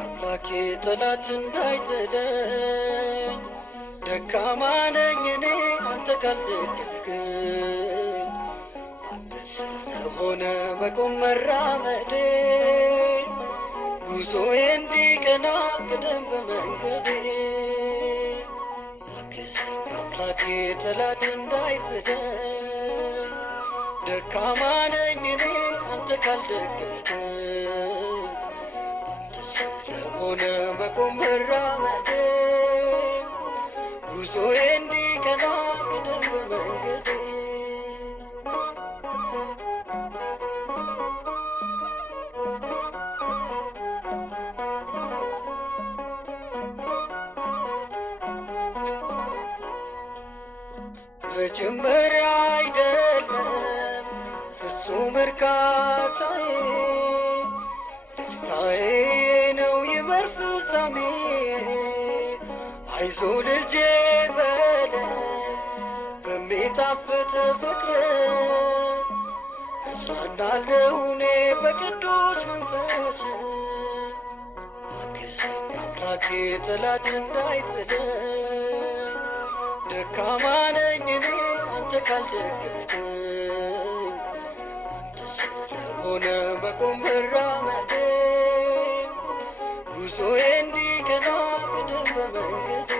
አምላኬ ጠላት እንዳይጥለኝ ደካማ ነኝ እኔ አንተ ካልደገፍከኝ አንተ ስለሆነ መቆም መራመዴ ጉዞዬ እንዲቀና ቅደም በመንገዴ አግዘኝ አምላኬ ጠላት እንዳይጥለኝ ደካማ ነኝ እኔ አንተ ካልደገፍከኝ ስለሆነ መቆም መራመዴ ጉዞዬ እንዲቀና ቅደም በመንገዴ መጀመሪያ አይደለም ፍጹም እርካታዬ ደስታዬ ፍጻሜ አይዞ ልጄ በለኝ በሚጣፍጥ ፍቅር እጽናናለሁ እኔ በቅዱስ መንፈስ አግዘኝ አምላኬ ጠላት እንዳይጥለኝ ደካማ ነኝ እኔ አንተ ካልደገፍከኝ አንተ ስለሆነ መቆም መራመዴ ጉዞዬ እንዲቀና ቅደም በመንገዴ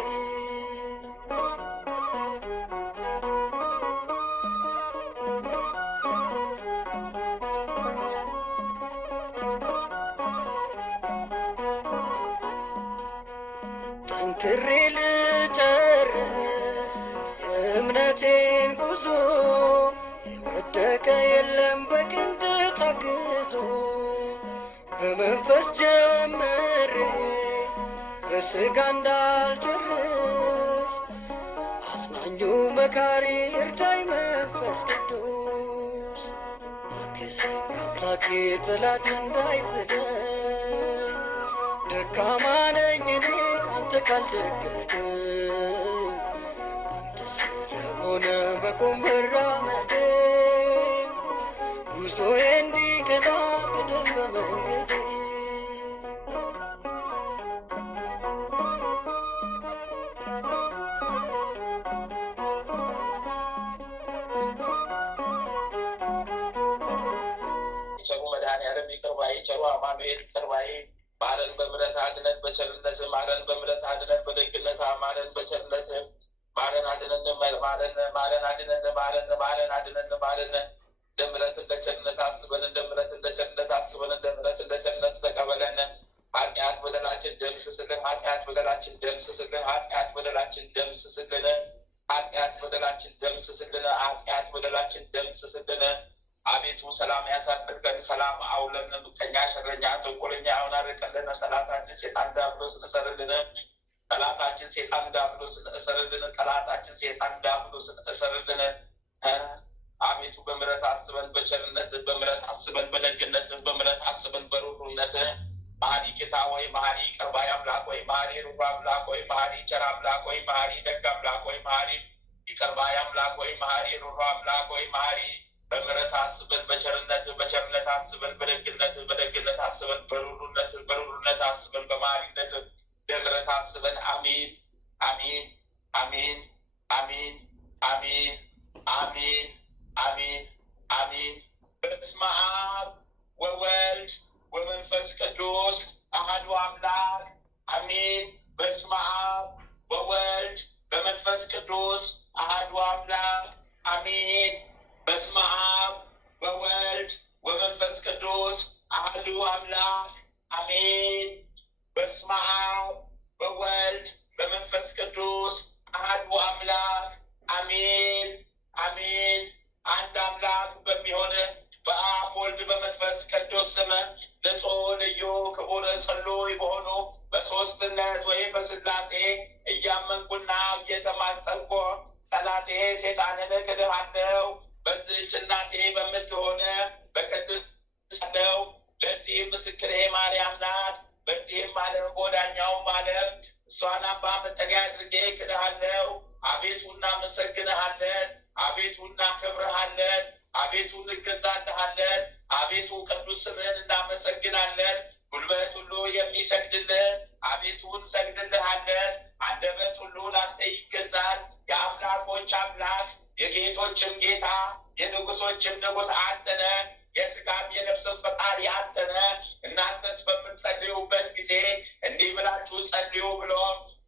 ጠንክሬ ልጨርስ የእምነቴን ጉዞ የወደቀ የለም በክንድ ታግዞ በመንፈስ ጀምሬ በሥጋ እንዳልጨርስ አጽናኙ መካሪ እርዳኝ መንፈስ ቅዱስ አግዘኝ አምላኬ ጠላት እንዳይጥለኝ ደካማ ነኝ እኔ አንተ ካልደገፍከኝ አንተ ስለሆነ መቆም መራመዴ ጉዞዬ እንዲቀና ቅደም በመንገዴ ቸሩ መድኃኔዓለም ይቅር ባይ ቸሩ አማኑኤል ይቅር ባይ ማረን በምሕረት አድነን በቸርነት ማረን በምሕረት አድነን በደግነት ማረን በቸርነት ማረን አድነን ማረን አድነን ማረን አድነን እንደ ምሕረት እንደ ቸርነት አስበን እንደ ምሕረት እንደ ቸርነት አስበን እንደ ምሕረት እንደ ቸርነት ተቀበለን። ኃጢአት በደላችን ደምስስልን፣ ኃጢአት በደላችን ደምስስልን፣ ኃጢአት በደላችን ደምስስልን፣ ኃጢአት በደላችን ደምስስልን፣ ኃጢአት በደላችን ደምስስልን። አቤቱ ሰላም ያሳድርከን፣ ሰላም አውለን፣ ምቀኛ ሸረኛ ተንኮለኛ አሁን አርቀልን። ጠላታችን ሴጣን ዲያብሎስ እሰርልን፣ ጠላታችን ሴጣን ዲያብሎስ እሰርልን፣ ጠላታችን ሴጣን ዲያብሎስ እሰርልን። አቤቱ በምሕረት አስበን፣ በቸርነት በምሕረት አስበን፣ በደግነት በምሕረት አስበን፣ በሩሩነት መሐሪ ጌታ ወይ መሐሪ ይቅር ባይ አምላክ ወይ መሐሪ ሩሩ አምላክ ወይ መሐሪ ቸር አምላክ ወይ መሐሪ ደግ አምላክ ወይ መሐሪ ይቅር ባይ አምላክ ወይ መሐሪ ሩሩ አምላክ ወይ መሐሪ በምሕረት አስበን፣ በቸርነት አስበን፣ በደግነት አስበን፣ በሩሩነት አስበን፣ በመሐሪነት በምሕረት አስበን። አሜን አሜን አሜን አሜን አሜን አሜን አሜን አሜን። በስመ አብ ወወልድ ወመንፈስ ቅዱስ አሐዱ አምላክ አሜን። በስመ አብ ወወልድ በመንፈስ ቅዱስ አሐዱ አምላክ አሜን። በስመ አብ ወወልድ ወመንፈስ ቅዱስ አሐዱ አምላክ አሜን። በስመ አብ ወወልድ በመንፈስ ቅዱስ አሐዱ አምላክ አሜን አሜን። አንድ አምላክ በሚሆን በአብ ወልድ በመንፈስ ቅዱስ ስም ንጹሕ ልዩ ክቡር ጽሉይ በሆኑ በሦስትነት ወይም በሥላሴ እያመንኩና እየተማጸንኩ እናቴ ሴጣንን ክድሃለሁ፣ በዚህች እናቴ በምትሆነ በቅድስት ነው። ለዚህም ምስክሬ ማርያም ናት። በዚህም ዓለም በወዳኛውም ዓለም እሷን አባ መጠጊያ አድርጌ ክድሃለሁ። አቤቱ እናመሰግንሃለን፣ አቤቱ እናከብርሃለን፣ አቤቱ እንገዛልሃለን፣ አቤቱ ቅዱስ ስምህን እናመሰግናለን። ጉልበት ሁሉ የሚሰግድልህ አቤቱ እንሰግድልሃለን። አንደበት ሁሉ ላንተ ይገዛል። የአምላኮች አምላክ የጌቶችም ጌታ የንጉሶችም ንጉሥ አንተ ነህ። የሥጋም የነፍስም ፈጣሪ አንተ ነህ። እናንተስ በምትጸልዩበት ጊዜ እንዲህ ብላችሁ ጸልዩ ብሎ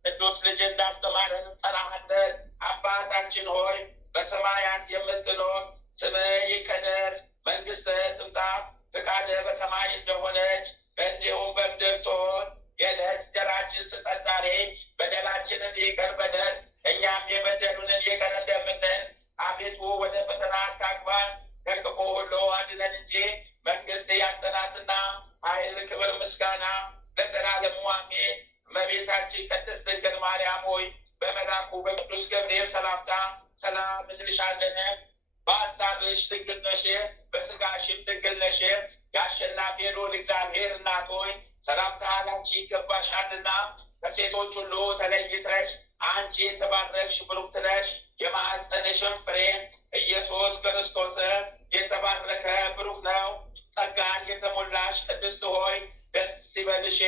ቅዱስ ልጅ እንዳስተማረን እንጠራሃለን። አባታችን ሆይ በሰማያት የምትኖር ስምህ ይቀደስ፣ መንግሥትህ ትምጣ፣ ፈቃድህ በሰማይ እንደሆነች እንዲሁም በምድር ትሁን። የዕለት እንጀራችንን ስጠን ዛሬ፣ በደላችንን ይቅር በለን እኛም የበደሉንን ይቅር እንደምንል። አቤቱ ወደ ፈተና አታግባን ከክፉ ሁሉ አድነን እንጂ መንግሥት ያንተ ናትና፣ ኃይል፣ ክብር፣ ምስጋና ለዘላለሙ አሜን። እመቤታችን ቅድስት ድንግል ማርያም ሆይ በመልአኩ በቅዱስ ገብርኤል ሰላምታ ሰላም እንልሻለን። በሐሳብሽ ድንግል ነሽ፣ በሥጋሽም ድንግል ነሽ። የአሸናፊ ልዑል እግዚአብሔር እናት ሆይ ሰላምታ ላንቺ ይገባሻልና፣ ከሴቶች ሁሉ ተለይተሽ አንቺ የተባረክሽ ብሩክት ነሽ። የማኅፀንሽም ፍሬ ኢየሱስ ክርስቶስ የተባረከ ብሩክ ነው። ጸጋን የተሞላሽ ቅድስት ሆይ ደስ ይበልሽ፣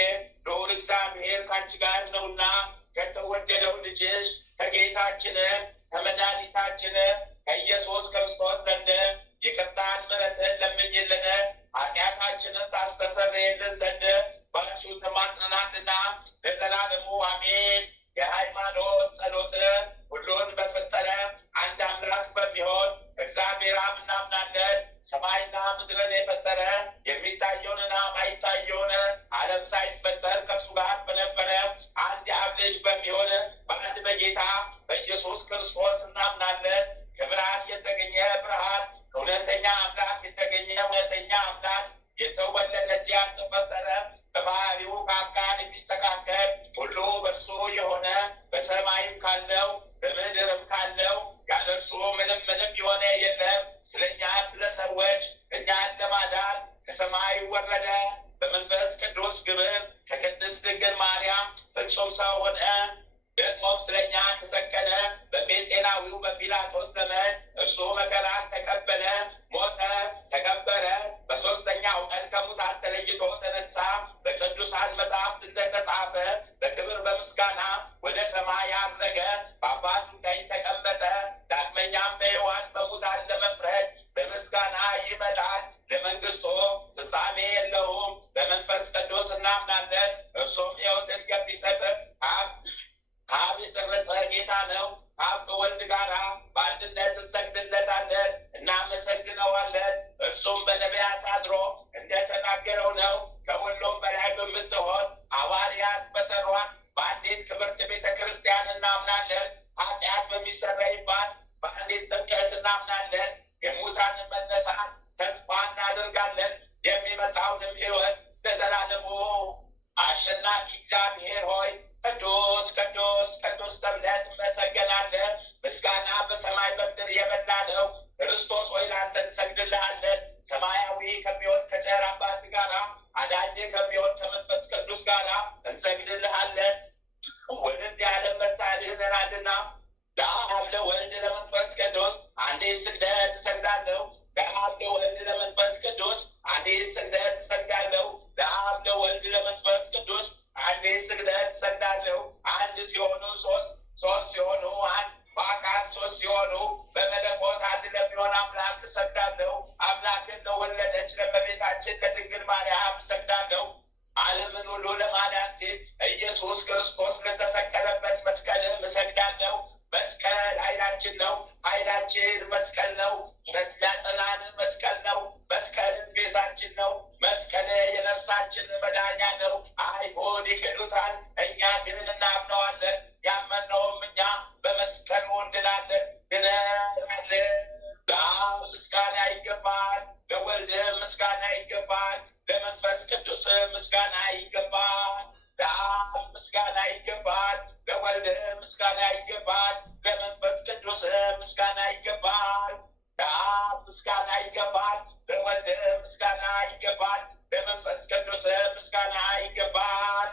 ልዑል እግዚአብሔር ከአንቺ ጋር ነውና ከተወደደው ልጅሽ ከጌታችን ከመድኃኒታችን ከኢየሱስ ክርስቶስ ዘንድ ይቅርታን ምሕረትን ለምኝልን ኃጢአታችንን ታስተሰርይልን ዘንድ ባንቺው ተማጽነናልና ለዘላለሙ አሜን። የሃይማኖት ጸሎት ሁሉን በፈጠረ አንድ አምላክ በሚሆን እግዚአብሔር አብ እናምናለን። ሰማይና ምድርን የፈጠረ የሚታየውንና ማይታየውን ዓለም ሳይፈጠር ከእርሱ ጋር በነበረ አንድ የአብ ልጅ በሚሆን በአንድ በጌታ በኢየሱስ ክርስቶስ እናምናለን። ከብርሃን የተገኘ ብርሃን፣ ከእውነተኛ አምላክ የተገኘ እውነተኛ አምላክ፣ የተወለደ እንጂ ያልተፈጠረ፣ በባህሪው ከአብ ጋር የሚስተካከል ሁሉ በእርሱ የሆነ፣ በሰማይም ካለው በምድርም ካለው ያለ እርሱ ምንም የሆነ የለም። ስለኛ ስለ ሰዎች እኛን ለማዳን ከሰማይ ወረደ። በመንፈስ ቅዱስ ግብር ከቅድስት ድንግል ማርያም ፍጹም ሰው ሆነ። ደግሞም ስለኛ ተሰቀለ። በጴንጤናዊው በጲላጦስ ዘመን እርሱ መከራን ተቀበለ፣ ሞተ፣ ተቀበረ። በሦስተኛው ቀን ከሙታን ተለይቶ ተነሳ። በቅዱሳን መጻሕፍት እንደተጻፈ በክብር በምስጋና ወደ ሰማይ አረገ፣ በአባቱ ቀኝ ተቀመጠ። ዳግመኛም በሕያዋን በሙታን ለመፍረድ በምስጋና ይመጣል። ለመንግሥቱ ፍጻሜ የለውም። በመንፈስ ቅዱስ እናምናለን። እርሱም ሕይወትን የሚሰጥ አብ የሰረጸ ጌታ ነው። አብ ከወልድ ጋራ በአንድነት እንሰግድለታለን፣ እናመሰግነዋለን። እርሱም በነቢያት አድሮ እንደተናገረው ነው። ከሁሉም በላይ በምትሆን ሐዋርያት በሠሯት በአንዲት ክብርት ቤተ ክርስቲያን እናምናለን። ኃጢአት በሚሰረይባት በአንዲት ጥምቀት እናምናለን። የሙታንን መነሳት ተስፋ እናደርጋለን። የሚመጣውንም ሕይወት ለዘላለሙ አሸናፊ እግዚአብሔር ሆይ ቅዱስ ቅዱስ ቅዱስ ተብለህ ትመሰገናለህ። ምስጋና በሰማይ በምድር የመላ ነው። ክርስቶስ ሆይ ለአንተ እንሰግድልሃለን። ሰማያዊ ከሚሆን ከቸር አባት ጋራ አዳኝ ከሚሆን ከመንፈስ ቅዱስ ጋራ እንሰግድልሃለን። ወደዚህ ዓለም መጥተሃልና ለአብ ለወልድ ለመንፈስ ቅዱስ አንዴ ስግደት እሰግዳለሁ። ለአብ ለወልድ ለመንፈስ ቅዱስ አንዴ ስግደት እሰግዳለሁ። ለአብ ለወልድ ለመንፈስ ቅዱስ አንዴ ስግደት እሰግዳለሁ። አንድ ሲሆኑ ሶስት፣ ሶስት ሲሆኑ አንድ፣ በአካል ሶስት ሲሆኑ በመለኮት አንድ ለሚሆን አምላክ እሰግዳለሁ። አምላክን ለወለደች ለእመቤታችን ለድንግል ማርያም እሰግዳለሁ። ዓለምን ሁሉ ለማዳን ሲል ኢየሱስ ክርስቶስ ለተሰቀለበት መስቀልም እሰግዳለሁ። መስቀል ኃይላችን ነው። ኃይላችን መስቀል ነው። የሚያጸናን መስቀል ነው። መስቀልን ቤዛችን ነው። መስቀል የነፍሳችን መዳኛ ነው። አይሁድ ይክዱታል፣ እኛ ግን እናምነዋለን። ያመነውም እኛ በመስቀሉ እንድናለን ድነናለን። ለአብ ምስጋና ይገባል፣ ለወልድ ምስጋና ይገባል፣ ለመንፈስ ቅዱስ ምስጋና ይገባል። ለአብ ምስጋና ይገባል፣ ለወልድ ምስጋና ይገባል፣ ለመንፈስ ቅዱስ ቅዱስ ምስጋና ይገባል። ለአብ ምስጋና ይገባል። ለወልድ ምስጋና ይገባል። ለመንፈስ ቅዱስ ምስጋና ይገባል።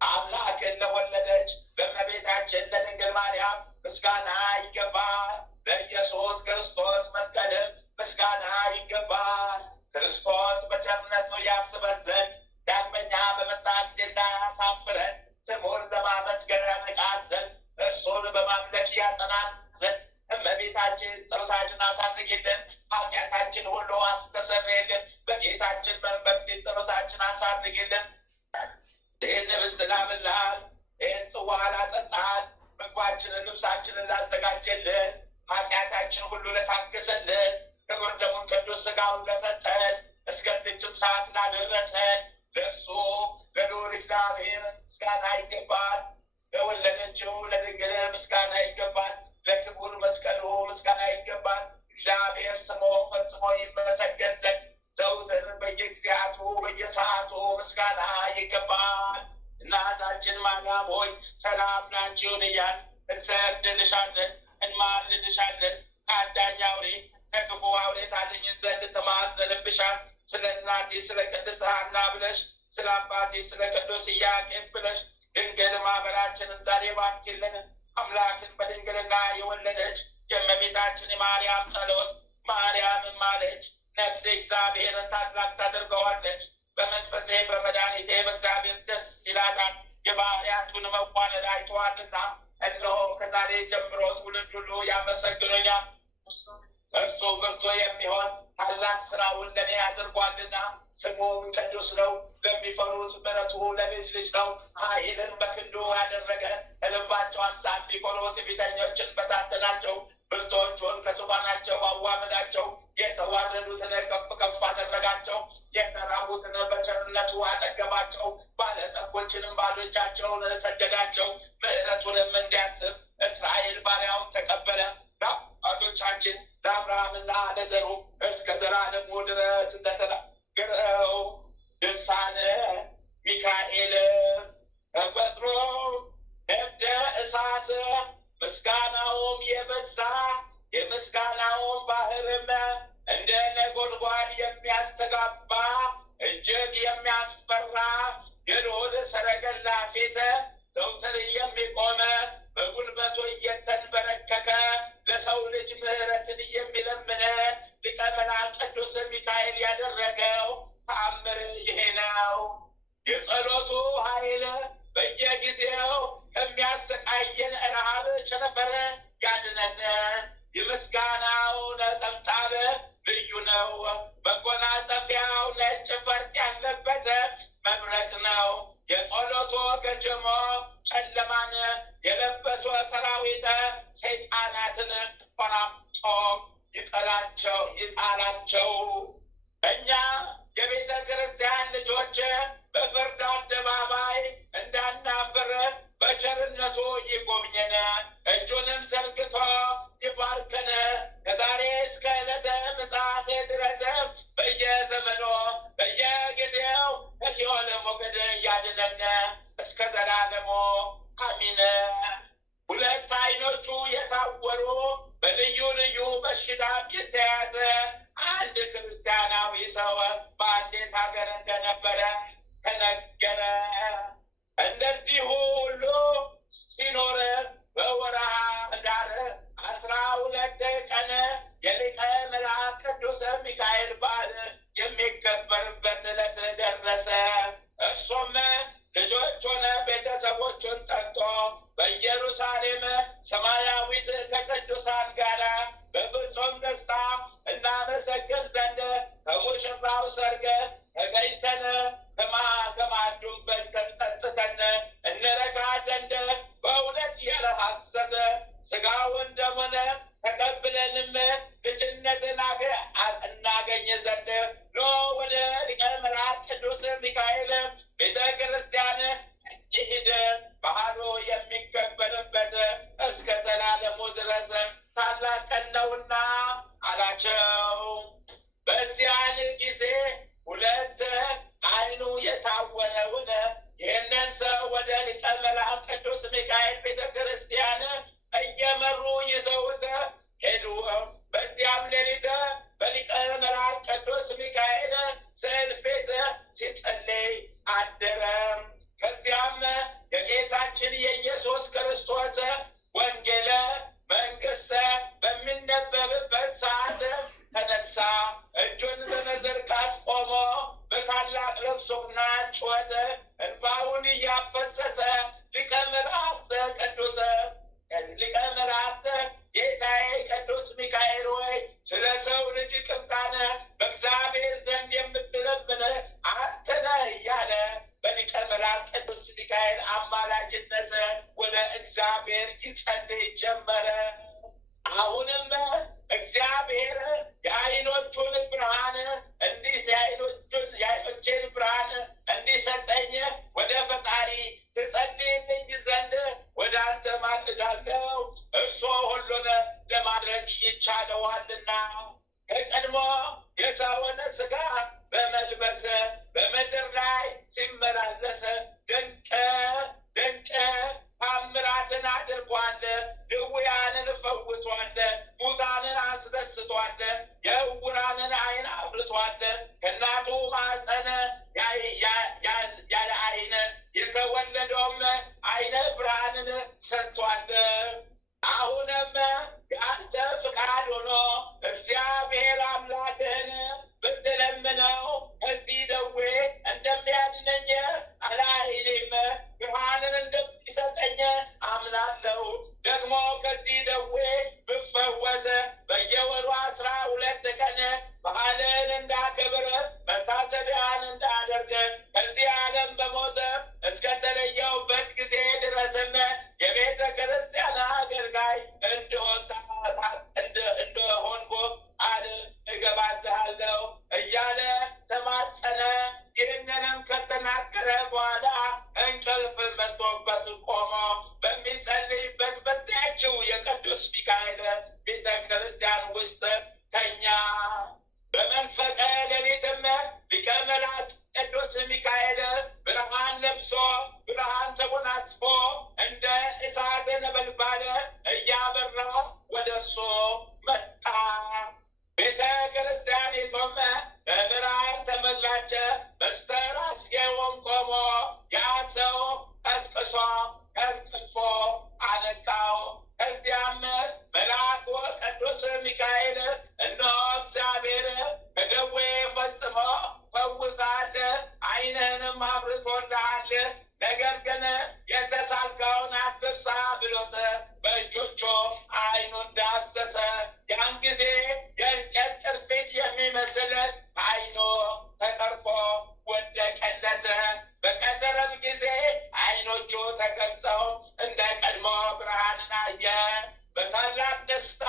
አምላክን ለወለደች ለእመቤታችን ለድንግል ማርያም ምስጋና ይገባል። ለኢየሱስ ክርስቶስ መስቀልም ምስጋና ይገባል። ክርስቶስ በቸርነቱ ያስበን ዘንድ ዳግመኛ በመጣ ጊዜ እንዳያሳፍረን ስሙን ለማመስገን ያነቃን ዘንድ እርሱን በማምለክ ያጸናን ዘንድ እመቤታችን ጸሎታችን አሳርጊልን፣ ኃጢአታችን ሁሉ አስተሰርይልን። በጌታችን መንበር ፊት ጸሎታችን አሳርጊልን። ይህን ህብስት ላበላን፣ ይህን ጽዋ ላጠጣን፣ ምግባችንን ልብሳችንን ላዘጋጀልን፣ ኃጢአታችን ሁሉ ለታገሰልን፣ ክቡር ደሙን ቅዱስ ሥጋውን ለሰጠን፣ እስከ ፍችም ሰዓት ላደረሰን ለእርሱ ለልዑል እግዚአብሔር ምስጋና ይገባል። ለወለደችው ለድንግል ምስጋና ይገባል። ለክቡር መስቀሉ ምስጋና ይገባል። እግዚአብሔር ስሙ ፈጽሞ ይመሰገን ዘንድ ዘውትር በየጊዜያቱ በየሰዓቱ ምስጋና ይገባል። እናታችን ማርያም ሆይ ሰላም ላንቺ ይሁን እያልን እንሰግድልሻለን፣ እንማልድሻለን። ከአዳኝ አውሬ ከክፉ አውሬ ታድኝን ዘንድ ተማጽነንብሻል። ስለ እናቴ ስለ ቅድስት ሐና ብለሽ፣ ስለ አባቴ ስለ ቅዱስ ኢያቄም ብለሽ ድንግል ማህበራችንን ዛሬ ባርኪልን። አምላክን በድንግልና የወለደች የእመቤታችን የማርያም ጸሎት ማርያምን ማለች። ነፍሴ እግዚአብሔርን ታላቅ ታደርገዋለች። በመንፈሴ በመድኃኒቴ በእግዚአብሔር ደስ ይላታል። የባህርያቱን መዋለድ አይተዋልና፣ እነሆ ከዛሬ ጀምሮ ትውልድ ሁሉ ያመሰግኑኛል። እርሱ ብርቱ የሚሆን ታላቅ ስራውን ለእኔ አድርጓልና፣ ስሙም ቅዱስ ነው። ለሚፈሩት ምሕረቱ ለልጅ ልጅ ነው። ኃይልን በክንዱ ያደረገ ልባቸው ሐሳብ ቢኮሩ ትዕቢተኞችን በታተናቸው። ብርቶቹን ከዙፋናቸው አዋረዳቸው። የተዋረዱትን ከፍ ከፍ አደረጋቸው። የተራቡትን በቸርነቱ አጠገባቸው። ባለጠጎችንም ባዶ እጃቸውን ሰደዳቸው። ምሕረቱንም እንዲያስብ እስራኤል ባሪያውን ተቀበለ። ለአባቶቻችን ለአብርሃምና ለዘሩ እስከ ዘላለሙ ድረስ እንደተናገረው ድርሳነ ሚካኤል ተፈጥሮ እንደ እሳት ምስጋናውም የበዛ የምስጋናውም ባህርም እንደ ነጎድጓድ የሚያስተጋባ እጅግ የሚያስፈራ የልዑል ሰረገላ ፊት ዘወትር የሚቆመ በጉልበቱ እየተንበረከከ ለሰው ልጅ ምሕረትን የሚለምን ሊቀ መላእክት ቅዱስ ሚካኤል ያደረገው ተአምር ይሄ ነው። የጸሎቱ ኃይል በየጊዜው ከሚያሰቃየን ረሃብ ቸነፈር ያድነን። የምስጋናው ነጠብጣብ ልዩ ነው። መጎናጸፊያው ነጭ ፈርጥ ያለበት መብረቅ ነው። የጸሎቱ ገጀሞ ጨለማን የለበሱ ሰራዊት ሰይጣናትን ቆራምጦ ይጣላቸው። እኛ የቤተ ክርስቲያን ልጆች በፍርድ አደባባይ እንዳናፍር በቸርነቱ ይጎብኘን፣ እጁንም ዘርግቶ ይባርከን። ከዛሬ እስከ ዕለተ ምጽአት ድረስ በየዘመኑ በየጊዜው ከሲኦል ሞገድ ያድነን እስከ ዘላለሙ አሚን። ሁለት ዓይኖቹ የታወሩ በልዩ ልዩ በሽታም የተያዘ አንድ ክርስቲያናዊ ሰው በአንዲት ሀገር እንደነበረ ተነገረ። እንደዚህ ሁሉ ሲኖር በወርሃ ኅዳር 12 ቀን የሊቀ መላእክት ቅዱስ ሚካኤል በዓል የሚከበርበት ዕለት ደረሰ። እርሱም ልጆቹን ቤተሰቦቹን ጠርቶ በኢየሩሳሌም ሰማያዊት ከቅዱሳን ጋር በፍጹም ደስታ እናመሰግን ዘንድ ከሙሽራው ሰርግ ተገኝተን ከማዕዱም በልተን ጠጥተን እንረካ ዘንድ በእውነት ያለ ሐሰት ሥጋውን ደሙን ተቀብለንም ልጅነትን እናገኝ ዘንድ ኖ ወደ ሊቀ መላእክት ቅዱስ ሚካኤል ቤተ ክርስቲያን ይሂድ። ባህሉ የሚከበርበት እስከ ዘላለሙ ድረስ ታላቅ ቀን ነውና አላቸው። በዚያን ጊዜ ሁለት ዓይኑ የታወረውን ይህንን ሰው ወደ ሊቀ መላእክት ቅዱስ ሚካኤል ቤተ ክርስቲያን እየመሩ ይዘውት በዚያም ሌሊት በሊቀ መላእክት ቅዱስ ሚካኤል ስዕል ፊት ሲጸልይ አደረ። ከዚያም የጌታችን የኢየሱስ ክርስቶስ ወንጌለ መንግሥት በሚነበብበት ሰዓት ተነሳ። እጁን በመዘርጋት ቆሞ በታላቅ ልቅሶና ጩኸት እንባውን እያፈሰሰ ሊቀ መላእክት ጌታዬ ቅዱስ ሚካኤል ሆይ ስለ ሰው ልጅ ይቅርታን በእግዚአብሔር ዘንድ የምትለምን አንተ ነህ እያለ በሊቀ መላእክት ቅዱስ ሚካኤል አማላጅነት ወደ እግዚአብሔር ይጸልይ ጀመረ። አሁንም እግዚአብሔር የዓይኖቹን ብርሃን የዓይኖቼን ብርሃን እንዲሰጠኝ ወደ ፈጣሪ ትጸልይልኝ ዘንድ ወደ አንተ ማልዳለሁ፣ እርሱ ሁሉን ለማድረግ ይቻለዋልና። ከቀድሞ የሰውን ሥጋ በመልበስ በምድር ላይ ሲመላለስ ድንቅ ታምራትን አድርጓል። ድውያንን ፈውሷል። ሙታንን አስነስቷል። የዕውራንን ዓይን አብርቷል። ከእናቱ ማኅፀን ያለ ዓይን የተወለደውም ዓይነ ብርሃንን ሰጥቷል። አሁንም የአንተ ፍቃድ ሆኖ እግዚአብሔር አምላክህን ብትለምነው ከዚህ ደዌ እንደሚያድነኝ አላይኔም፣ ብርሃንን እንደሚሰጠኝ አምናለሁ። ደግሞ ከዚህ ደዌ ብፈወስ በየወሩ 12 ቀን በዓልን እንዳከብር መታሰቢያን እንዳደርግ ከዚህ ዓለም በሞት እስከተለየሁበት ጊዜ ድረስም የቤተ ክርስቲያን አገልጋይ እንደሆንኩ ቃል እገባልሃለሁ እያለ ተማጸነ። ይህንንም ከተናገረ በኋላ እንቅልፍ መጥቶበት ቆሞ በሚጸልይበት በዚያችው የቅዱስ ሚካኤል ቤተ ክርስቲያን ውስጥ ተኛ። በመንፈቀ ሌሊትም ሊቀ መላእክት ቅዱስ ሚካኤል ብርሃን ለብሶ ብርሃን ተጎናጽፎ እንደ እሳት ነበልባል እያበራ ወደ እርሱ መጣ። ቤተ ክርስቲያኒቱም በብርሃን ተሞላች። በስተራስጌውም ቆሞ ያ ሰው ቀስቅሶ ከእንቅልፉ አነቃው። ከዚያም መልአኩ ቅዱስ ሚካኤል እነሆ እግዚአብሔር ከደዌ ፈጽሞ ፈውሳል፣ ዓይንህንም አብርቶልሃል፣ ነገር ግን የተሳልከውን አትርሳ ብሎት በእጆቹ ዓይኑን ዳሰሰ። ያን ጊዜ የእንጨት ቅርፊት የሚመስል ዓይኑ ተቀርፎ ወደቀለት። በቀትርም ጊዜ ዓይኖቹ ተገልጸው እንደ ቀድሞ ብርሃንን አየ። በታላቅ ደስታ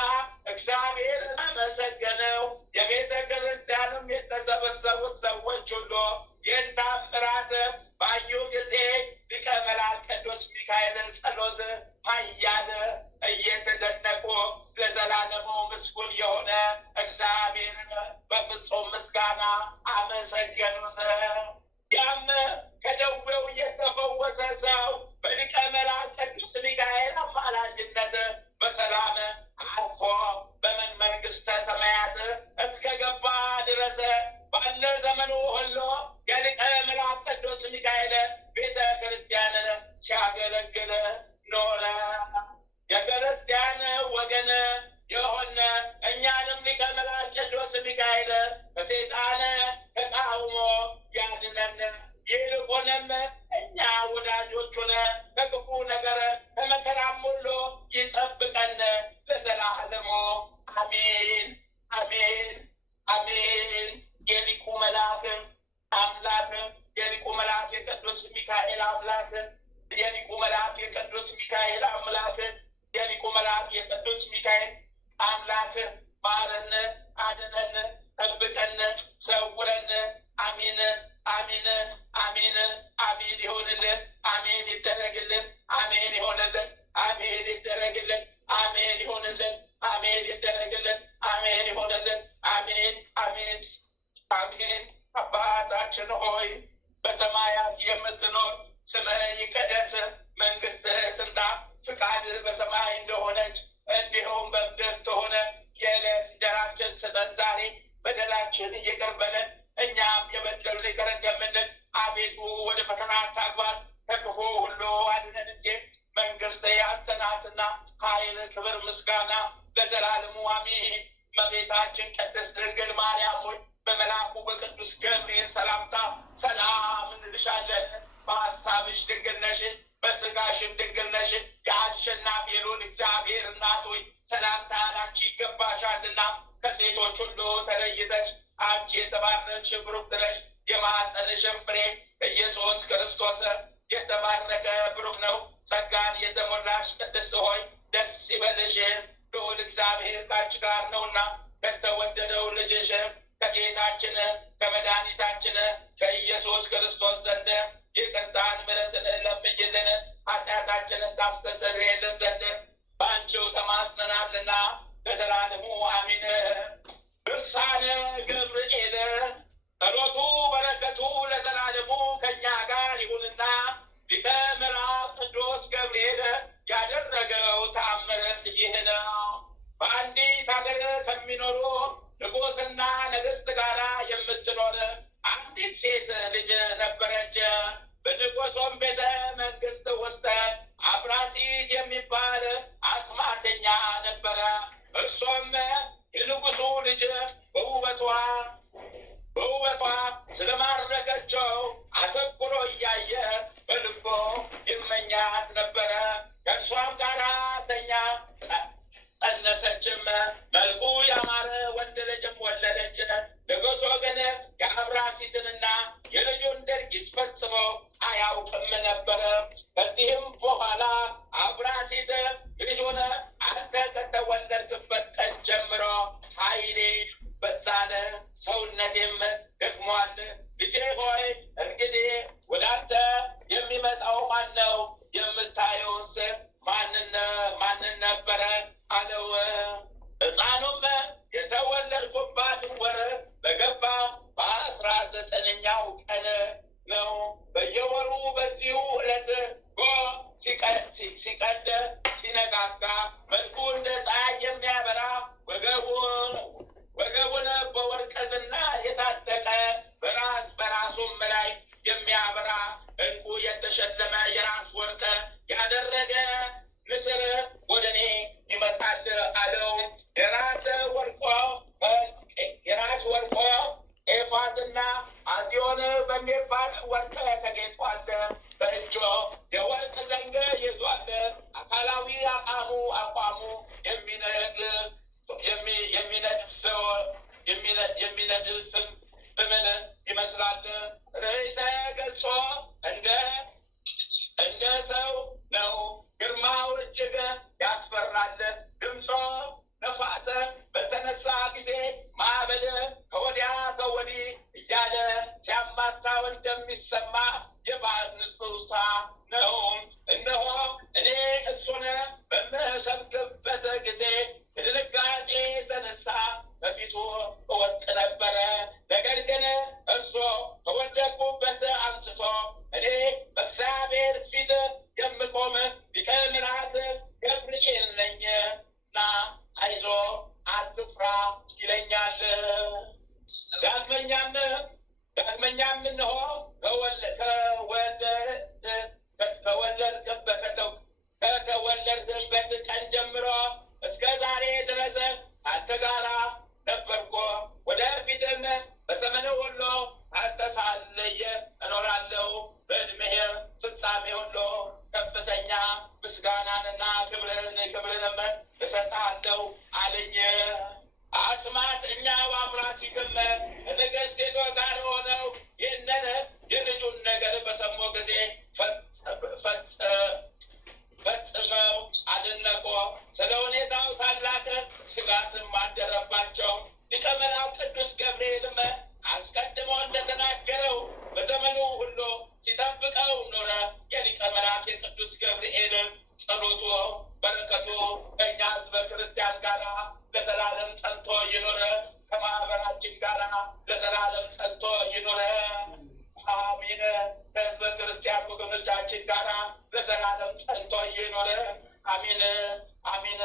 እግዚአብሔር አመሰገነው። የቤተ ክርስቲያንም የተሰበሰቡት ሰዎች ሁሉ ይህን ታምራት ባዩ ጊዜ ሊቀ መላእክት ቅዱስ ሚካኤልን ጸሎት ኃያል እየተደነቁ ለዘላለሙ ምስጉን የሆነ እግዚአብሔርን በፍጹም ምስጋና አመሰገኑት። ያም ከደዌው የተፈወሰ ሰው በሊቀ መላእክት ቅዱስ ሚካኤል አማላጅነት በሰላም አርፎ በመንግሥተ ሰማያት እስከገባ ድረስ ባለ ዘመኑ ሁሉ የሊቀ መላእክት ቅዱስ ሚካኤል ቤተ ክርስቲያንን ሲያገለግል ኖረ። የክርስቲያን ወገን የሆነ እኛንም ሊቀ መላእክት ቅዱስ ሚካኤል ከሰይጣን ተቃውሞ ያድነን። ይልቁንም እኛ ወዳጆቹን ከክፉ ነገር ከመከራም ሁሉ ይጠብቀን ለዘላለሙ አሜን፣ አሜን፣ አሜን። የሊቁ መልአክ አምላክ የሊቁ መልአክ የቅዱስ ሚካኤል አምላክ የሊቁ መልአክ የቅዱስ ሚካኤል አምላክ የሊቁ መልአክ የቅዱስ ሚካኤል አምላክ ማረን፣ አድነን፣ ጠብቀን፣ ሰውረን። አሜን፣ አሜን፣ አሜን፣ አሜን ይሆንልን፣ አሜን ይደረግልን፣ አሜን ይሆንልን፣ አሜን ይደረግልን፣ አሜን ይሆንልን፣ አሜን ይደረግልን፣ አሜን ይሆንልን፣ አሜን፣ አሜን፣ አሜን። አባታችን ሆይ በሰማያት የምትኖር ስምህ ይቀደስ፣ መንግሥትህ ትምጣ፣ ፍቃድህ በሰማይ እንደሆነች እንዲሁም በምድር ትሁን። ስጠን ዛሬ። በደላችን ይቅር በለን እኛም የበደሉንን ይቅር እንደምንል። አቤቱ ወደ ፈተና አታግባን ከክፉ ሁሉ አድነን እንጂ መንግሥት ያንተ ናትና ኃይል፣ ክብር፣ ምስጋና ለዘላለሙ አሜን። እመቤታችን ቅድስት ድንግል ማርያም ሆይ በመልአኩ በቅዱስ ገብርኤል ሰላምታ ሰላም እንልሻለን። በሐሳብሽ ድንግል ነሽ፣ በሥጋሽም ድንግል ነሽ። የአሸናፊ የልዑል እግዚአብሔር እናት ሆይ ሰላምታ ላንቺ ይገባሻልና ከሴቶች ሁሉ ተለይተሽ አንቺ የተባረክሽ ብሩክት ነሽ። የማኅፀንሽም ፍሬ ኢየሱስ ክርስቶስ የተባረከ ብሩክ ነው። ጸጋን የተሞላሽ ቅድስት ሆይ ደስ ይበልሽ፣ ልዑል እግዚአብሔር ከአንቺ ጋር ነውና ከተወደደው ልጅሽ ከጌታችን ከመድኃኒታችን ከኢየሱስ ክርስቶስ ዘንድ ይቅርታን ምሕረትን ለምኝልን ኃጢአታችንን ታስተሰርይልን ዘንድ በአንቺው ተማጽነናልና ለዘላለሙ አሜን። ድርሳነ ገብርኤል ጸሎቱ በረከቱ ለዘላለሙ ከእኛ ጋር ይሁንና ሊቀ መላእክት ቅዱስ ገብርኤል ያደረገው ተአምር ይህ ነው። በአንዲት ሀገር ከሚኖሩ ንጉሥና ንግሥት ጋር የምትኖር አንዲት ሴት ልጅ ነበረች። በንጉሡም ቤተ መንግሥት ውስጥ አብራሲት የሚባል አስማተኛ ነበረ። እርሱም የንጉሡ ልጅ በውበቷ ስለማረከቸው አተኩሮ እያየ በልቦ ይመኛት ነበረ። ከእርሷም ጋር ተኛ፣ ጸነሰችም፣ መልኩ ያማረ ወንድ ልጅም ወለደች። ንጉሡ ግን የአብራሲትንና የልጁን ድርጊት ፈጽሞ አያውቅም ነበረ። ከዚህም በኋላ አብራሲት ልጁን አንተ ከተወለድክበት ቀን ጀምሮ ኃይሌ በዛለ፣ ሰውነቴም ደክሟል። ልጄ ሆይ እንግዲህ ወደ አንተ የሚመጣው ማን ነው? የምታየውስ ማንን ነበረ አለው። ሕፃኑም የተወለድኩባት ወር በገባ በ19ኛው ቀን ነው። በየወሩ በዚሁ ዕለት ሲቀድ ሲነጋጋ መልኩ እንደ ፀሐይ የሚያበራ ወገቡን በወርቀ ዝና የታጠቀ በራሱም ላይ የሚያበራ ዕንቁ የተሸለመ የራስ ወርቅ ያደረገ ንስር ወደ እኔ ይመጣል አለው። የራስ ወርቆ ኤፋድና አዲዮን በሚባል ወርቅ ተጌጧል። በእጁ የወርቅ ዘንግ ይዟል። አካላዊ አቋሙ የሚነድፍ ፍምን ይመስላል። ርዕይተ ገጾ እንደ ሰው ነው። ግርማው እጅግ ያስፈራል። ድምፆ ነፋስ በተነሳ ጊዜ ማዕበል ከወዲያ ከወዲህ እያለ ሲያማታው እንደሚሰማ የባሕር ንውጽውጽታ ነው። እነሆ እኔ እሱን በምሰብክበት ጊዜ ከድንጋጤ የተነሳ በፊቱ እወድቅ ነበረ። ነገር ግን እርሱ ከወደቅሁበት አንስቶ እኔ በእግዚአብሔር ፊት የምቆም ሊቀ መላእክት ገብርኤል ነኝና አይዞህ አትፍራ ይለኛል። ዳግመኛም እነሆ ከተወለድክበት ቀን ጀምሮ እስከ ዛሬ ድረስ አንተ ጋራ ነበርኩ። ወደፊትም በዘመን ሁሉ አንተ ሳለየ እኖራለሁ። በዕድሜህ ፍጻሜ ሁሉ ከፍተኛ ምስጋናንና ክብርንም እሰጥሃለሁ አለኝ። አስማተኛው አብራሲትም ከንግሥቲቱ ጋር ሆነው ይህንን የልጁን ነገር በሰሙ ጊዜ ፈጽመው አደነቁ። ስለ ሁኔታው ታላቅ ስጋትም አደረባቸው። ሊቀ መላእክት ቅዱስ ገብርኤልም አስቀድሞ እንደተናገረው በዘመኑ ሁሉ ሲጠብቀው ኖረ። የሊቀ መላእክት የቅዱስ ገብርኤል ጸሎቱ በረከቱ ከእኛ ሕዝበ ክርስቲያን ጋር ለዘላለም ጸንቶ ይኖረ፣ ከማህበራችን ጋር ለዘላለም ጸንቶ ይኖረ። አሜን። ከሕዝበ ክርስቲያን ወገኖቻችን ጋር ለዘላለም ጸንቶ ይኖረ። አሜን፣ አሜን፣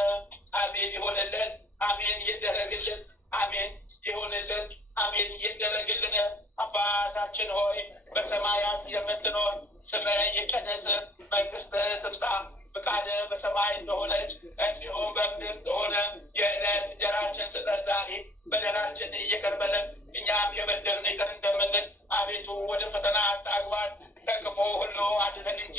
አሜን ይሆንልን። አሜን ይደረግልን። አሜን ይሁንልን። አሜን ይደረግልን። አባታችን ሆይ በሰማያት የምትኖር ስምህ ይቀደስ፣ መንግስትህ ትምጣ፣ ፈቃድህ በሰማይ እንደሆነች እንዲሁም በምድር እንደሆነ የዕለት እንጀራችንን ስጠን ዛሬ፣ በደላችንን ይቅር በለን እኛም የበደሉንን ይቅር እንደምንል፣ አቤቱ ወደ ፈተና አታግባን ከክፉ ሁሉ አድነን እንጂ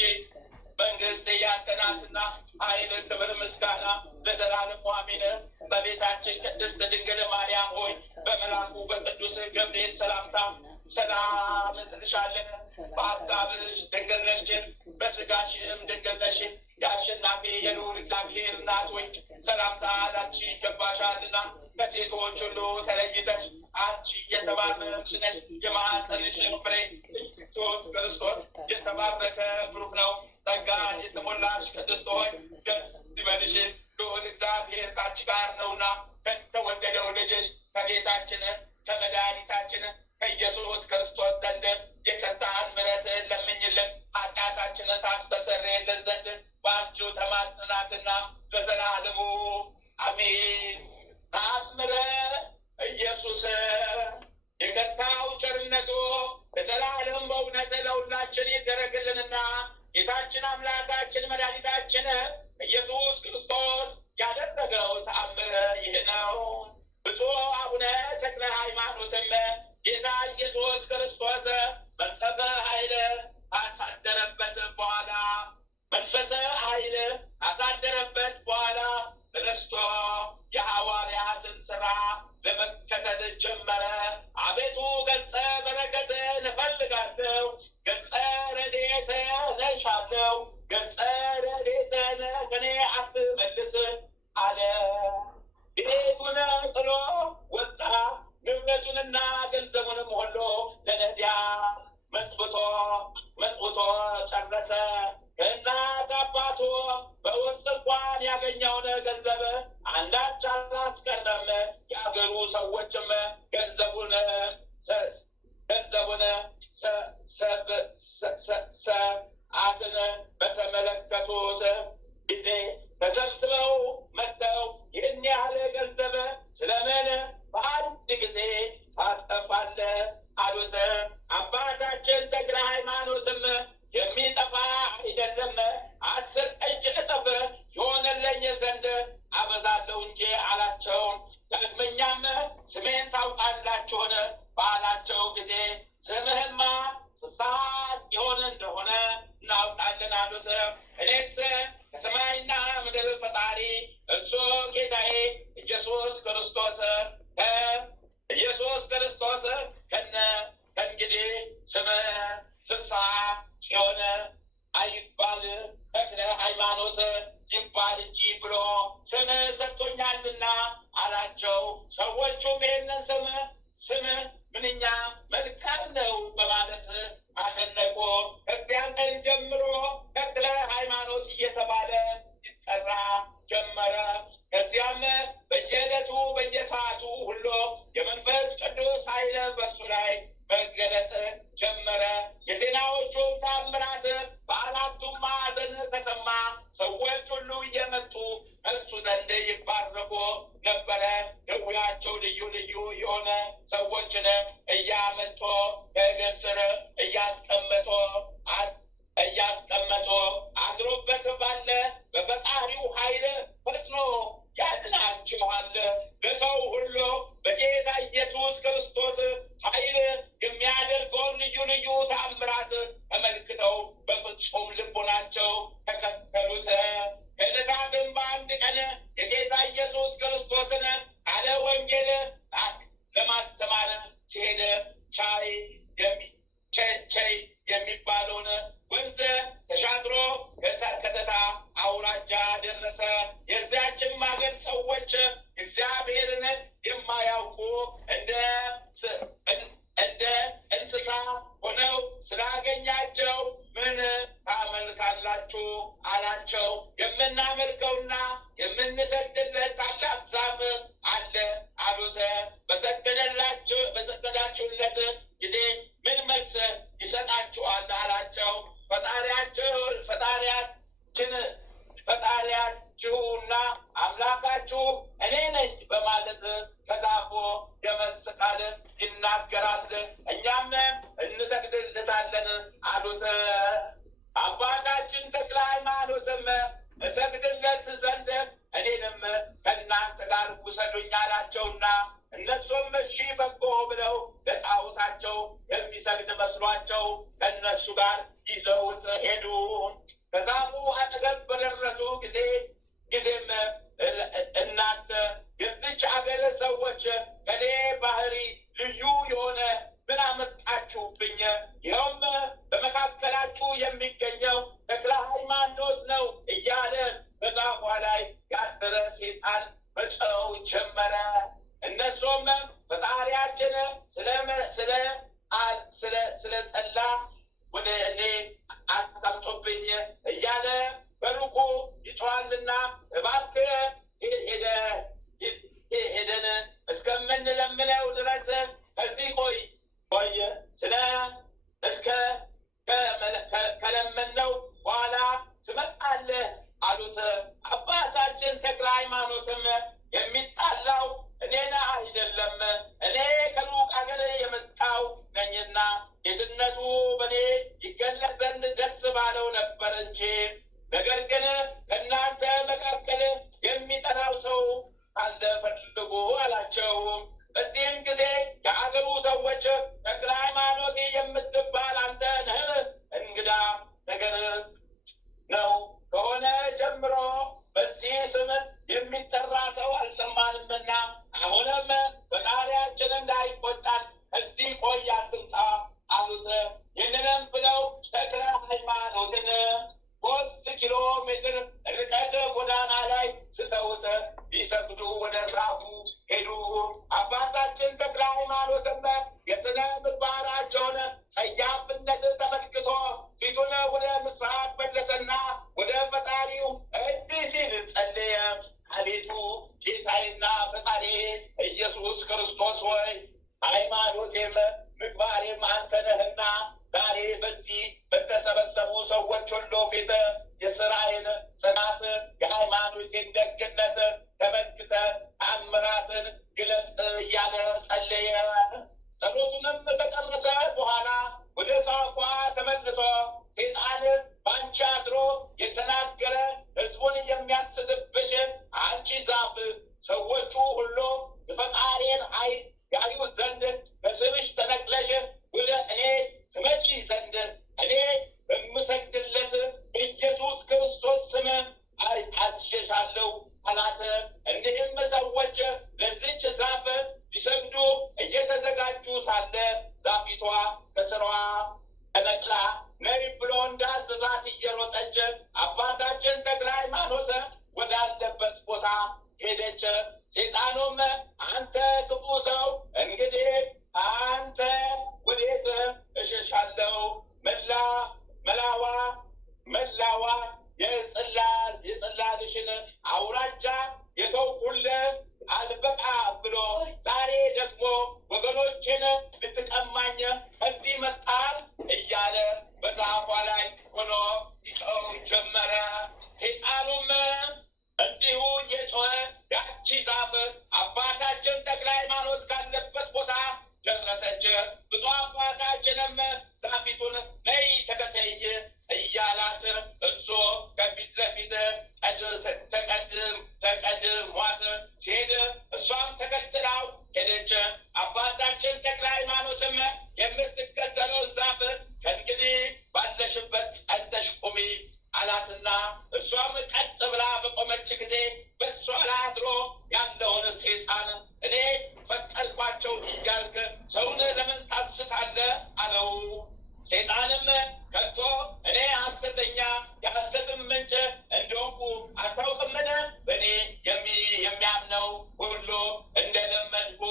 መንግስት ያንተ ናትና ኃይል፣ ክብር፣ ምስጋና ለዘላለሙ አሜን። በቤታችን ቅድስት ድንግል ማርያም ሆይ በመልአኩ በቅዱስ ገብርኤል ሰላምታ ሰላም እንልሻለን። በሐሳብሽ ድንግል ነሽ፣ በሥጋሽም ድንግል ነሽ። የአሸናፊ የልዑል እግዚአብሔር እናት ሆይ ሰላምታ ላንቺ ይገባሻልና ከሴቶች ሁሉ ተለይተሽ አንቺ የተባረክሽ ነሽ። የማኅፀንሽም ፍሬ ኢየሱስ ክርስቶስ የተባረከ ብሩክ ነው። ጸጋን የተሞላሽ ቅድስት ሆይ ደስ ይበልሽ፣ ልዑል እግዚአብሔር ከአንቺ ጋር ነውና ከተወደደው ልጅሽ ከጌታችን ከመድኃኒታችን ከኢየሱስ ክርስቶስ ዘንድ ይቅርታን ምሕረትን ለምኝልን ኃጢአታችንን ታስተሰርይልን ዘንድ በአንቺው ተማጽነናልና ለዘላለሙ አሜን። ታምረ ኢየሱስ ይቅርታው ቸርነቱ ለዘላለም በእውነት ለሁላችን ይደረግልንና ጌታችን አምላካችን መድኃኒታችን ኢየሱስ ክርስቶስ ያደረገው ተአምር ይህ ነው። ብፁዕ አቡነ ተክለ ሃይማኖትም ጌታ ኢየሱስ ክርስቶስ መንፈሰ ኃይል ካሳደረበት በኋላ ተነስቶ የሐዋርያትን ሥራ ለመከተል ጀመረ። አቤቱ ገጸ በረከትን እፈልጋለሁ፣ ገጸ ረድኤትን እሻለሁ፣ ገጸ ረድኤትን ከኔ አትመልስ አለ። ቤቱን ጥሎ ወጣ። ንብረቱንና ገንዘቡንም ሁሉ ለነዳያን መጽውቶ ጨረሰ። ከእናት አባቱ በውርስ እንኳን ያገኘውን ገንዘብ አንዳች አላስቀረም። የአገሩ ሰዎችም ገንዘቡን ሰዓትን በተመለከቱት ጊዜ ተሰብስበው መጥተው ይህን ያህል ገንዘብ ስለምን በአንድ ጊዜ ታጠፋለህ አሉት። አባታችን ተክለ ሃይማኖትም የሚጠፋ አይደለም፣ 10 እጥፍ የሆነልኝ ዘንድ አበዛለሁ እንጂ አላቸው። ዳግመኛም ስሜን ታውቃላችሁን ባላቸው ጊዜ ስምህማ ፍስሐ የሆነ እንደሆነ እናውቃለን አሉት። እኔስ ከሰማይና ምድር ፈጣሪ እርሱ ጌታዬ ኢየሱስ ክርስቶስ ከእንግዲህ ስም ፍስሐ ጽዮን አይባል ተክለ ሃይማኖት ይባል እንጂ ብሎ ስም ሰጥቶኛልና አላቸው። ሰዎቹም ይህንን ስም ምንኛ መልካም ነው በማለት አደነቁ። ከዚያም ቀን ጀምሮ ተክለ ሃይማኖት እየተባለ ይጠራ ጀመረ። ከዚያም በየዕለቱ በየሰዓቱ ሁሉ የመንፈስ ቅዱስ ኃይል በሱ ላይ መገለጥ ጀመረ። የዜናዎቹ ታምራት በአራቱም ማዕዘን ተሰማ። ሰዎች ሁሉ እየመጡ እሱ ዘንድ ይባረኩ ነበረ። ደዌያቸው ልዩ ልዩ የሆነ ሰዎችን እያመጡ በእግር ስር እያስቀመጡ አድሮበት ባለ በፈጣሪው ኃይል ፈጥኖ ያድናችኋል። ለሰው ሁሉ በጌታ ኢየሱስ ክርስቶስ ኃይል የሚያደርገውን ልዩ ልዩ ተአምራት ተመልክተው በፍጹም ልቦናቸው ተከተሉት። ከዕለታትም በአንድ ቀን የጌታ ኢየሱስ ክርስቶስን ቃለ ወንጌል ለማስተማር ሲሄድ ቻይ የሚባለውን ወንዝ ተሻግሮ ከተታ አውራጃ ደረሰ። የዚያችም ሀገር ሰዎች እግዚአብሔርን የማያውቁ እንደ እንስሳ ሆነው ስላገኛቸው ምን ታመልካላችሁ አላቸው። የምናመልከውና የምንሰግድለት ታላቅ ዛፍ አለ አሉት። በሰገዳችሁለት ጊዜ ምን መልስ ይሰጣችኋል አላቸው። ፈጣሪያችሁና አምላካችሁ እኔ ነኝ በማለት ከዛፉ ጋር ውሰዱኝ አላቸውና እነሱም እሺ በጎ ብለው ለጣዖታቸው የሚሰግድ መስሏቸው ከእነሱ ጋር ይዘውት ሄዱ። ከዛፉ አጠገብ በደረሱ ጊዜም እናንተ የዚች አገር ሰዎች ከኔ ባህሪ ልዩ የሆነ ምን አመጣችሁብኝ? ይኸውም በመካከላችሁ የሚገኘው ተክለ ሃይማኖት ነው እያለ በዛፏ ላይ ያደረ ሰይጣን መጮህ ጀመረ። እነሱም ፈጣሪያችን ስለጠላ ወደ እኔ አታምጡብኝ እያለ በሩቁ ይጮሃልና እባክህ ሄደን እስከምንለምነው ድረስ እዚህ ቆይ ከለመነው በኋላ ትመጣለህ አሉት። አባታችን ተክለ ሃይማኖትም የሚጣላው እኔን አይደለም፣ እኔ ከሩቅ አገር የመጣው ነኝና ጌትነቱ በእኔ ይገለጽ ዘንድ ደስ ባለው ነበር እንጂ፣ ነገር ግን ከእናንተ መካከል የሚጠራው ሰው አለ ፈልጉ አላቸው። በዚህም ጊዜ የአገሩ ሰዎች ተክለ ሃይማኖት የምትባል አንተ ነህ? እንግዳ ነገር ነው ከሆነ ጀምሮ በዚህ ስም የሚጠራ ሰው አልሰማንምና አሁንም ፈጣሪያችን እንዳይቆጣን እዚህ ቆይ አትምጣ አሉት። ይህንንም ብለው ተክለ ሃይማኖትን 3 ኪሎ ሜትር ርቀት ጎዳና ላይ ስተውት ሊሰግዱ ወደ ዛፉ ሄዱ። አባታችን ተክለ ሃይማኖትም የሥነ ምግባራቸውን ጸያፍነት ተመልክቶ ፊቱን ወደ ምስራቅ መለሰና ወደ ፈጣሪው እንዲህ ሲል ጸለየ። አቤቱ ጌታዬና ፈጣሪ ኢየሱስ ክርስቶስ ሆይ ሃይማኖቴም ምግባሬም አንተ ነህና ዛሬ በዚህ በተሰበሰቡ ሰዎች ሁሉ ፊት የሥራዬን ጽናት የሃይማኖቴን ደግነት ተመልክተ ተአምራትን ግለጥ እያለ ጸለየ። ጸሎቱንም ከጨረሰ በኋላ ወደ ዛፏ ተመልሶ ሰይጣን ባንቺ አድሮ የተናገረ ሕዝቡን የሚያስትብሽ አንቺ ዛፍ ሰዎቹ ሁሉ የፈጣሪን ኃይል ያዩ ዘንድ በስምሽ ተነቅለሽ ወደ እኔ ትመጪ ዘንድ እኔ በምሰግድለት በኢየሱስ ክርስቶስ ስም አዝዤሻለሁ አላት። እኒህም ሰዎች ለዚች ዛፍ ሊሰግዱ እየተዘጋጁ ሳለ ዛፊቷ ከስሯ ተነቅላ ነይ ብሎ እንዳዘዛት እየሮጠች አባታችን ተክለ ሃይማኖት ወዳለበት ቦታ ሄደች። ሰይጣኑም አንተ ክፉ ሰው እንግዲህ አንተ ወዴት እሸሻለሁ? መላዋ የጽላልሽን አውራጃ የተውኩልህ አልበቃ ብሎ ዛሬ ደግሞ ወገኖችን ልትቀማኝ እዚህ መጣል እያለ በዛፏ ላይ ሆኖ ይጮህ ጀመረ። ሰይጣኑም እንዲሁ የጮኸ ያቺ ዛፍ አባታችን ተክለ ሃይማኖት ካለበት ቦታ ደረሰች። ብፁዕ አባታችንም ዛፊቱን ነይ ተከተይኝ እያላት እሱ ከፊት ለፊት ተቀድሟት ሲሄድ እሷም ተከትላው ሄደች። አባታችን ተክለ ሃይማኖትም የምትከተለው ዛፍ ከእንግዲህ ባለሽበት ጸንተሽ ቁሚ አላትና እሷም ቀጥ ብላ በቆመች ጊዜ በእሷ ላይ አድሮ ያለውን ሰይጣን እኔ ፈጠርኳቸው እያልክ ሰውን ለምን ታስታለህ አለው። ሰይጣንም ከቶ እኔ ሐሰተኛ የሐሰትም ምንጭ እንደሆንኩ አታውቅምን? በእኔ የሚያምነው ሁሉ እንደለመድኩ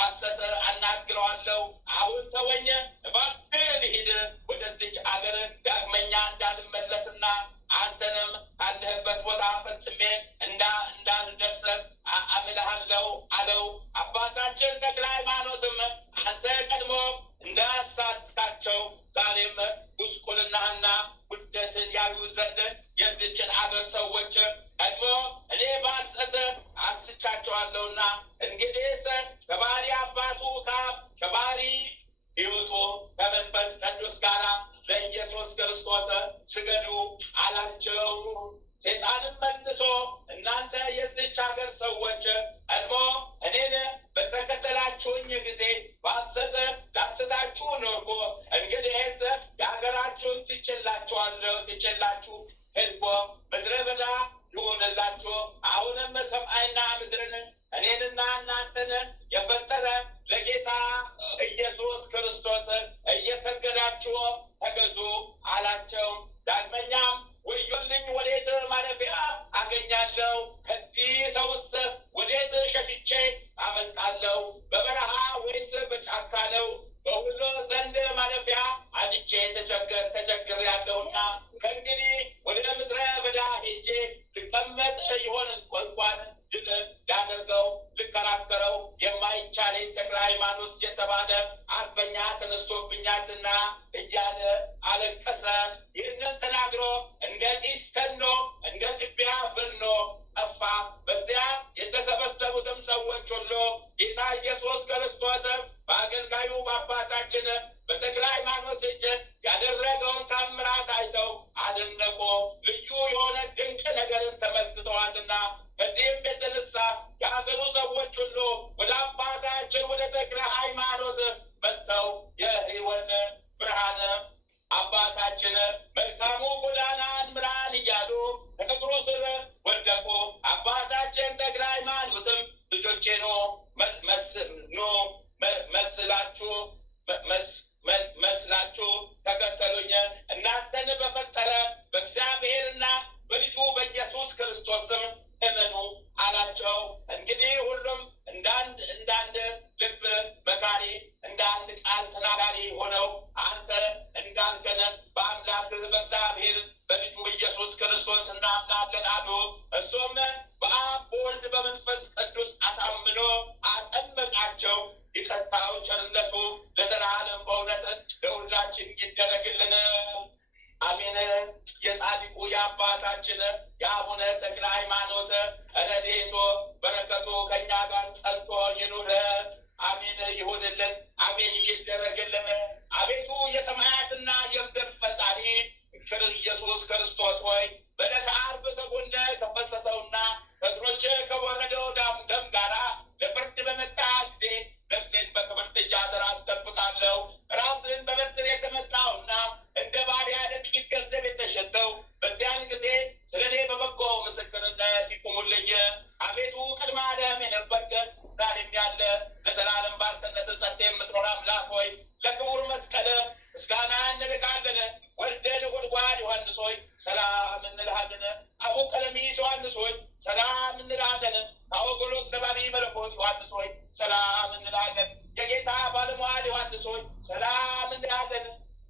ሐሰት አናግረዋለሁ። አሁን ተወኝ እባክህ ልሂድ ወደዚች አገር ዳግመኛ እንዳልመለስና አንተንም ካለህበት ቦታ ፈጽሜ እንዳልደርስ አምልሃለሁ አለው። አባታችን ተክለ ሃይማኖትም አንተ ቀድሞ እንዳሳትካቸው ዛሬም ጉስቁልናህና ውርደትን ያዩ ዘንድ የዚችን አገር ሰዎች ቀድሞ እኔ በሐሰት አስቻቸዋለሁና እንግዲህስ ከባህሪ አባቱ ከባህሪ ሕይወቱ ከመንፈስ ቅዱስ ጋር ለኢየሱስ ክርስቶስ ስገዱ አላቸው። ሰይጣንም መልሶ እናንተ የዚች ሀገር ሰዎች ዓለማትን የፈጠረ ለጌታ ኢየሱስ ክርስቶስ እየሰገዳችሁ ተገዙ አላቸው። ዳግመኛም ወዮልኝ፣ ወዴት ማረፊያ አገኛለሁ? ከዚህ ሰው ውስጥ ወዴት ሸሽቼ አመልጣለሁ? በበረሃ ወይስ በጫካ ነው? በሁሉ ዘንድ ማረፊያ አጥቼ ተቸግሬአለሁና ከእንግዲህ ወደ ምድረ በዳ ሄጄ ልቀመጥ ይሆን እንኳን ድል ላደርገው ልከራከረው የማይቻለኝ ተክለ ሃይማኖት የተባለ አርበኛ ተነስቶብኛልና እያለ አለቀሰ። ይህንን ተናግሮ እንደ ጢስ ተኖ እንደ ትቢያ በኖ ጠፋ። በዚያ የተሰበሰቡትም ሰዎች ሁሉ ጌታ ኢየሱስ ክርስቶስ በአገልጋዩ በአባታችን በተክለ ሃይማኖት እጅ ያደረገውን ታምራት አይተው አደነቁ። ልዩ የሆነ ድንቅ ነገርን ተመልክተዋልና ከዚህም የተነሳ የሀገሩ ሰዎች ሁሉ ወደ አባታችን ወደ ተክለ ሃይማኖት መጥተው የሕይወት ብርሃን አባታችን መልካሙ ጎዳናን ምራን እያሉ ከእግሩ ስር ወደቁ። አባታችን ተክለ ሃይማኖትም ልጆቼ መስላችሁ ተከተሉኝ፣ እናንተን በፈጠረ በእግዚአብሔርና በልጁ በኢየሱስ ክርስቶስም እመኑ አላቸው። እንግዲህ ሁሉም እንዳንድ ልብ መካሪ እንዳንድ ቃል ተናጋሪ ሆነው አንተ እንዳልከን በአምላክ በእግዚአብሔር በልጁ ኢየሱስ ክርስቶስ እናምናለን አሉ። እሱም በአብ በወልድ በመንፈስ ቅዱስ አሳምኖ አጠመቃቸው። ይቅርታው ቸርነቱ ለዘላለም በእውነት ለሁላችን ይደረግልን፣ አሜን። የጻድቁ የአባታችን የአቡነ ተክለ ሃይማኖት ረድኤቱ በረከቱ ከእኛ ጋር ጸንቶ ይኑር፣ አሜን። ይሁንልን፣ አሜን። ይደረግልን። አቤቱ የሰማያትና የምድር ፈጣሪ ኢየሱስ ክርስቶስ ሆይ በዕለተ ዓርብ ከጎነ ከፈሰሰውና ከእግሮች ከወረደው ደም ጋራ ለፍርድ በመጣ ጊዜ ነፍሴን በክብርት እጅ አደራ አስጠብቃለሁ። ራስን በበትር የተመታውና እንደ ባሪያ ለጥቂት ገንዘብ የተሸጠው በዚያን ጊዜ ስለ እኔ በበጎ ምስክርነት ይቁሙልኝ። አቤቱ ቅድመ ዓለም የነበርክ ዛሬም ያለ ለዘላለም ባርክነት ጸንተህ የምትኖር አምላክ ሆይ ለክቡር መስቀል ምስጋና እንልካለን። ወልደ ነጎድጓድ ዮሐንስ ሆይ ሰላም እንልሃለን። አቡ ቀለሚስ ዮሐንስ ሆይ ሰላም እንልሃለን። አወጎሎስ ነባቢ መለኮት ዮሐንስ ሆይ ሰላም እንልሃለን። የጌታ ባለሟል ዮሐንስ ሆይ ሰላም እንልሃለን።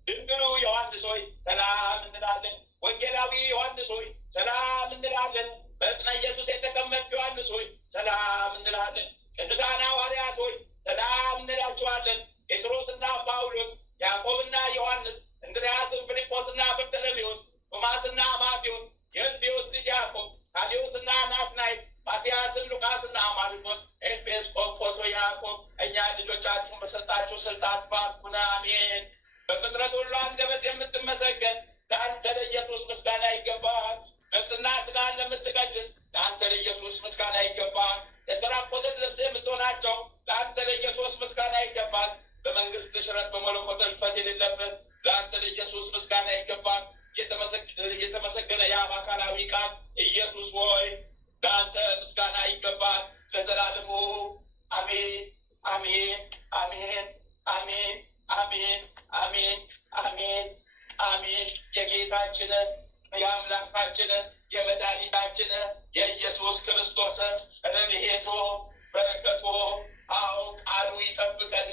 ድንግሉ ዮሐንስ ሆይ ሰላም እንልሃለን። ወንጌላዊ ዮሐንስ ሆይ ሰላም እንልሃለን። በዕፀ ኢየሱስ የተቀመጥክ ዮሐንስ ሆይ ሰላም እንልሃለን። ቅዱሳን ሐዋርያት ሆይ ሰላም እንላችኋለን። ጴጥሮስና ጳውሎስ፣ ያዕቆብና ዮሐንስ፣ እንድርያስም ፊልጶስና በርተሎሜዎስ፣ ቶማስና ማቴዎስ፣ የእልፍዮስ ልጅ ያዕቆብ፣ ታዴዎስና ናትናኤል፣ ማትያስም፣ ሉቃስና ማርቆስ፣ ኤጲስቆጶስ ያዕቆብ እኛ ልጆቻችሁን በሰጣችሁ ስልጣን ባርኩን፣ አሜን። በፍጥረት ሁሉ አንደበት የምትመሰገን ለአንተ ለኢየሱስ ምስጋና ይገባል። ነፍስና ሥጋን ለምትቀድስ ለአንተ ለኢየሱስ ምስጋና ይገባል። የተራቆትን ልብስ የምትሆናቸው ለአንተ ለኢየሱስ ምስጋና ይገባል። በመንግስት ሽረት በመለኮት እልፈት የሌለበት ለአንተ ለኢየሱስ ምስጋና ይገባል። የተመሰገነ የአብ አካላዊ ቃል ኢየሱስ ሆይ ለአንተ ምስጋና ይገባል ለዘላለሙ። አሜን፣ አሜን፣ አሜን፣ አሜን፣ አሜን፣ አሜን፣ አሜን፣ አሜን። የጌታችን የአምላካችን የመድኃኒታችን የኢየሱስ ክርስቶስ ረድኤቱ በረከቱ አዎ ቃሉ ይጠብቀን።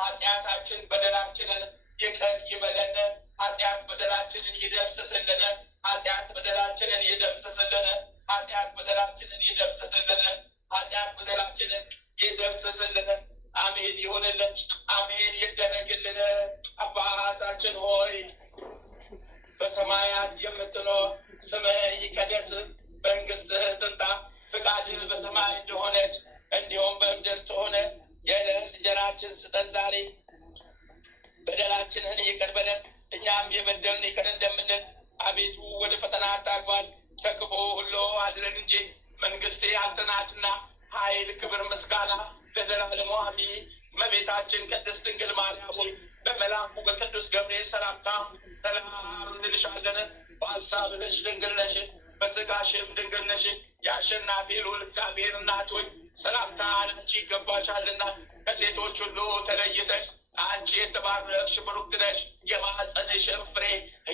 ኃጢአታችን በደላችንን ይቅር ይበለን። ኃጢአት በደላችንን ይደምስስልን። ኃጢአት በደላችንን ይደምስስልን። ኃጢአት በደላችንን ይደምስስልን። ኃጢአት በደላችንን ይደምስስልን። አሜን ይሁንልን፣ አሜን ይደረግልን። አባታችን ሆይ በሰማያት የምትኖር ስምህ ይቀደስ፣ መንግስትህ ትምጣ፣ ፍቃድህ በሰማይ እንደሆነች እንዲሁም በምድር ትሆነ። የዕለት እንጀራችንን ስጠን ዛሬ፣ በደላችንን ይቅር በለን እኛም የበደልን ይቅር እንደምንል። አቤቱ ወደ ፈተና አታግባን፣ ከክፉ ሁሉ አድነን እንጂ መንግስት ያንተ ናትና ኃይል፣ ክብር፣ ምስጋና ለዘላለሙ አሜን። እመቤታችን ቅድስት ድንግል ማርያም ሆይ በመልአኩ በቅዱስ ገብርኤል ሰላምታ ሰላም እንልሻለን። በሐሳብሽ ድንግል ነሽ፣ በሥጋሽም ድንግል ነሽ። የአሸናፊ ልዑል እግዚአብሔር እናት ሆይ ሰላምታ አንቺ ይገባሻልና ከሴቶች ሁሉ ተለይተሽ አንቺ የተባረክሽ ብሩክት ነሽ። የማኅፀንሽ ፍሬ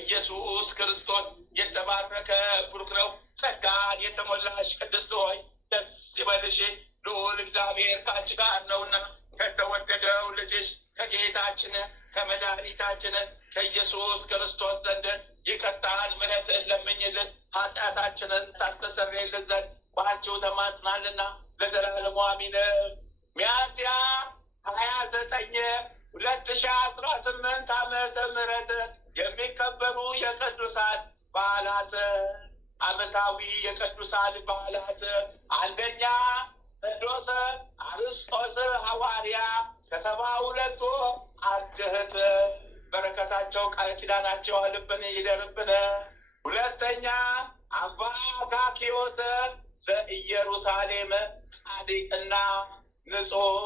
ኢየሱስ ክርስቶስ የተባረከ ብሩክ ነው። ጸጋን የተሞላሽ ቅድስት ሆይ ደስ ይበልሽ፣ ልዑል እግዚአብሔር ከአንቺ ጋር ነውና ከተወደደው ልጅሽ ከጌታችን ከመድኃኒታችን ከኢየሱስ ክርስቶስ ዘንድ ይቅርታን ምሕረትን ለምኝልን ኃጢአታችንን ታስተሰርይልን ዘንድ በአንቺው ተማጽናልና ለዘላለሙ አሜን። ሚያዝያ 29 2018 ዓመተ ምህረት የሚከበሩ የቅዱሳን በዓላት። ዓመታዊ የቅዱሳን በዓላት፣ አንደኛ ቅዱስ አርስጦስ ሐዋርያ ከ72 አርድእት በረከታቸው ቃል ኪዳናቸው አልብን ይደርብን። ሁለተኛ አባ አካክዮስ ዘኢየሩሳሌም ጻድቅና ንጹሕ።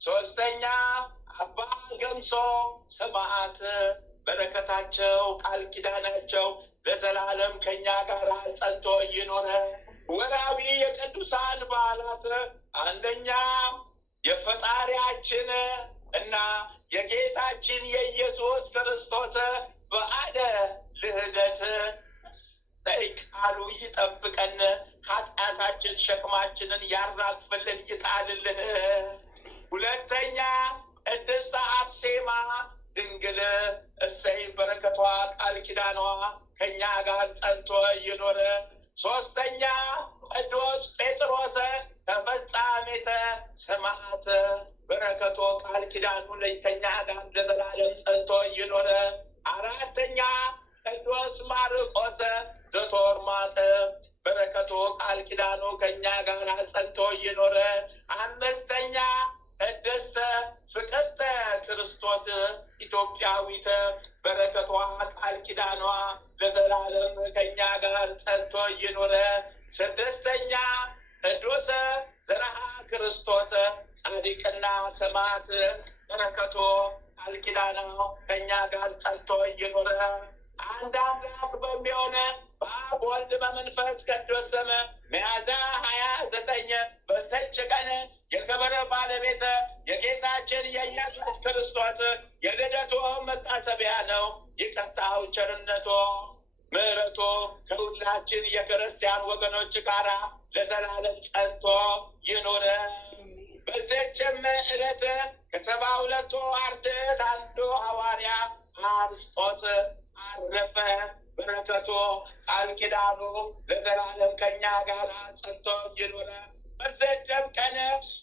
ሶስተኛ አባ ገምሶ ሰማዕት በረከታቸው ቃል ኪዳናቸው ለዘላለም ከኛ ጋር ጸንቶ ይኖረ። ወርሃዊ የቅዱሳን በዓላት፣ አንደኛ የፈጣሪያችን እና የጌታችን የኢየሱስ ክርስቶስ በዓለ ልደት። ቃሉ ይጠብቀን፣ ኃጢአታችን ሸክማችንን ያራግፍልን ይጣልልን። ሁለተኛ ቅድስት አርሴማ ድንግል እሰይ በረከቷ ቃል ኪዳኗ ከኛ ጋር ጸንቶ ይኖር። ሶስተኛ ቅዱስ ጴጥሮስ ተፈጻሜተ ሰማዕት በረከቶ ቃል ኪዳኑ ከኛ ጋር ለዘላለም ጸንቶ ይኖር። አራተኛ ቅዱስ ማርቆስ ዘቶርማቅ በረከቶ ቃል ኪዳኑ ከኛ ጋር ጸንቶ ይኖር። አምስተኛ ቅድስት ፍቅርተ ክርስቶስ ኢትዮጵያዊት በረከቷ ቃል ኪዳኗ ለዘላለም ከኛ ጋር ጸንቶ ይኖር። ስድስተኛ ቅዱስ ዘርዓ ክርስቶስ ጻድቅና ሰማዕት በረከቶ ቃል ኪዳኗ ከኛ ጋር ጸንቶ ይኖር። አንድ አምላክ በሚሆን በአብ ወልድ በመንፈስ ቅዱስ ስም ሚያዝያ 29 በዚች ቀን የክብር ባለቤት የጌታችን የኢየሱስ ክርስቶስ የልደቱ መታሰቢያ ነው። ይቅርታው፣ ቸርነቱ፣ ምሕረቱ ከሁላችን የክርስቲያን ወገኖች ጋር ለዘላለም ጸንቶ ይኑር። በዚችም ዕለት ከ72 አርድእት አንዱ ሐዋርያ አርስጦስ አረፈ። በረከቱ ቃል ኪዳኑ ለዘላለም ከኛ ጋር ጸንቶ ይኑር። በዚችም ቀን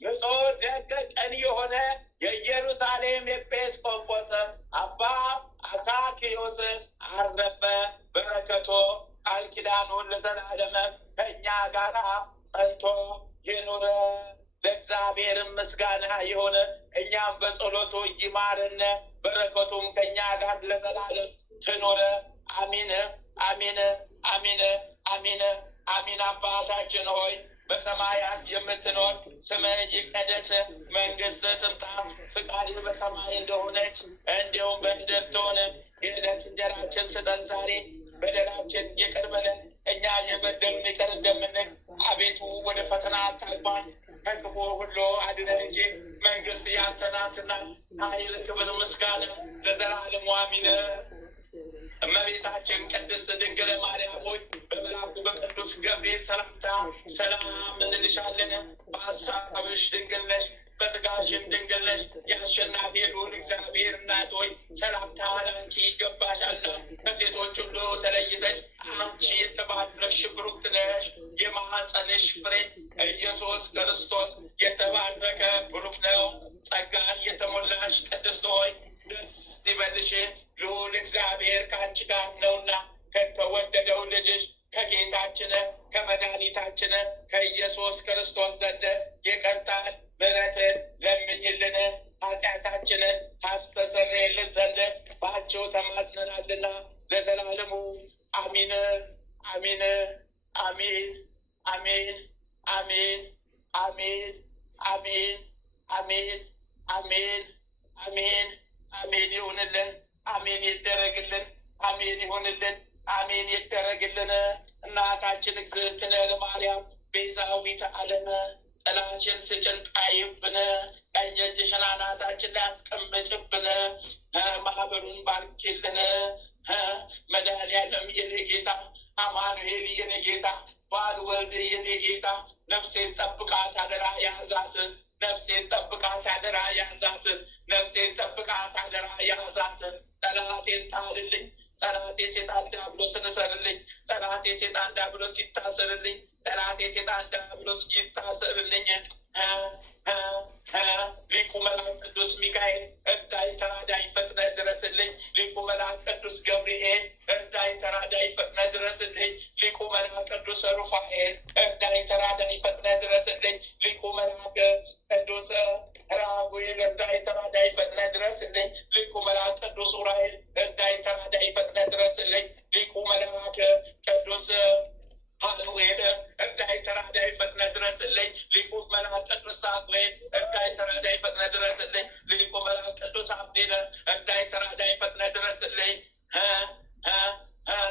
ንጹሕ ደግ ቀን የሆነ የኢየሩሳሌም ኤጲስቆጶስ አባ አካክዮስ አረፈ። በረከቱ ቃል ኪዳኑ ለዘላለም ከኛ ጋር ጸንቶ ይኑር። ለእግዚአብሔር ምስጋና ይሁን፣ እኛም በጸሎቱ ይማረን፣ በረከቱም ከኛ ጋር ለዘላለም ትኑር። አሚን አሚን አሚን አሚን አሚን። አባታችን ሆይ በሰማያት የምትኖር ስምህ ይቀደስ፣ መንግሥትህ ትምጣ፣ ፍቃድህ በሰማይ እንደሆነች እንዲሁም በምድር ትሁን። የዕለት እንጀራችንን ስጠን ዛሬ፣ በደላችን ይቅር በለን እኛ የበደሉንን ይቅር እንደምንል፣ አቤቱ ወደ ፈተና አታግባን ከክፉ ሁሉ አድነን እንጂ መንግሥት ያንተ ናትና፣ ኃይል፣ ክብር፣ ምስጋና ለዘላለሙ አሜን። እመቤታችን ቅድስት ድንግል ማርያም ሆይ በመልአኩ በቅዱስ ገብርኤል ሰላምታ ሰላም እንልሻለን። በሐሳብሽ ድንግል ነሽ፣ በሥጋሽም ድንግል ነሽ። የአሸናፊ ልዑል እግዚአብሔር እናት ሆይ ሰላምታ ለአንቺ ይገባሻልና ከሴቶች ሁሉ ተለይተሽ አንቺ የተባረክሽ ብሩክት ነሽ። የማኅፀንሽ ፍሬ ኢየሱስ ክርስቶስ የተባረከ ብሩክ ነው። ጸጋን የተሞላሽ ቅድስት ሆይ ደስ ይበልሽ፣ ልዑል እግዚአብሔር ከአንቺ ጋር ነውና ከተወደደው ልጅሽ ከጌታችን ከመድኃኒታችን ከኢየሱስ ክርስቶስ ዘንድ ይቅርታን ምሕረትን ለምኝልን ኃጢአታችንን ታስተሰርይልን ዘንድ በአንቺው ተማጽነናልና ለዘላለሙ አሚን አሚን አሚን አሚን አሚን አሚን አሚን አሚን አሚን አሚን አሜን ይሁንልን። አሜን ይደረግልን። አሜን ይሁንልን። አሜን ይደረግልን። እናታችን እግዝእትነ ለማርያም ቤዛዊተ ዓለም ጥላሽን ስጭን ጣይብን፣ ቀኝ እጅሽን አናታችን ላይ አስቀምጭብን፣ ማህበሩን ባርኪልን። መድኃኒዓለም የኔ ጌታ፣ አማኑኤል የኔ ጌታ፣ ባል ወልድ የኔ ጌታ፣ ነፍሴን ጠብቃት አደራ ያዛት፣ ነፍሴን ጠብቃት አደራ ያዛት፣ ነፍሴን ጠብቃት አደራ ያዛት። ጠላቴን ጣልልኝ፣ ጠላቴ ሴጣን ዲያብሎስን እሰርልኝ፣ ጠላቴ ሴጣን ዲያብሎስ ይታሰርልኝ፣ ጠላቴ ሴጣን ዲያብሎስ ይታሰርልኝ። ሊቁ መልአክ ቅዱስ ሚካኤል እርዳይ ተራዳይ ፈጥነህ ድረስልኝ። ሊቁ መልአክ ቅዱስ ገብርኤል እርዳይ ተራዳይ ፈጥነህ ድረስልኝ። ሊቁ መልአክ ቅዱስ ሩፋኤል እርዳይ ተራዳይ ፈጥነህ ድረስልኝ። ሊቁ መልአክ ቅዱስ ራጉኤል እርዳይ ተራዳይ ፈጥነህ ድረስልኝ። ሊቁ መልአክ ቅዱስ ኡራኤል እርዳይ ተራዳይ ፈጥነህ ድረስልኝ። ሊቁ መልአክ ቅዱስ ፋኑኤል እርዳይ ተራዳይ ፈጥነህ ድረስልኝ። ሊቁ መልአክ ቅዱስ ሳሙኤል እርዳይ ተራዳይ ፈጥነህ ድረስልኝ። ሊቁ መልአክ ቅዱስ አቤል እርዳይ ተራዳይ ፈጥነህ ድረስልኝ።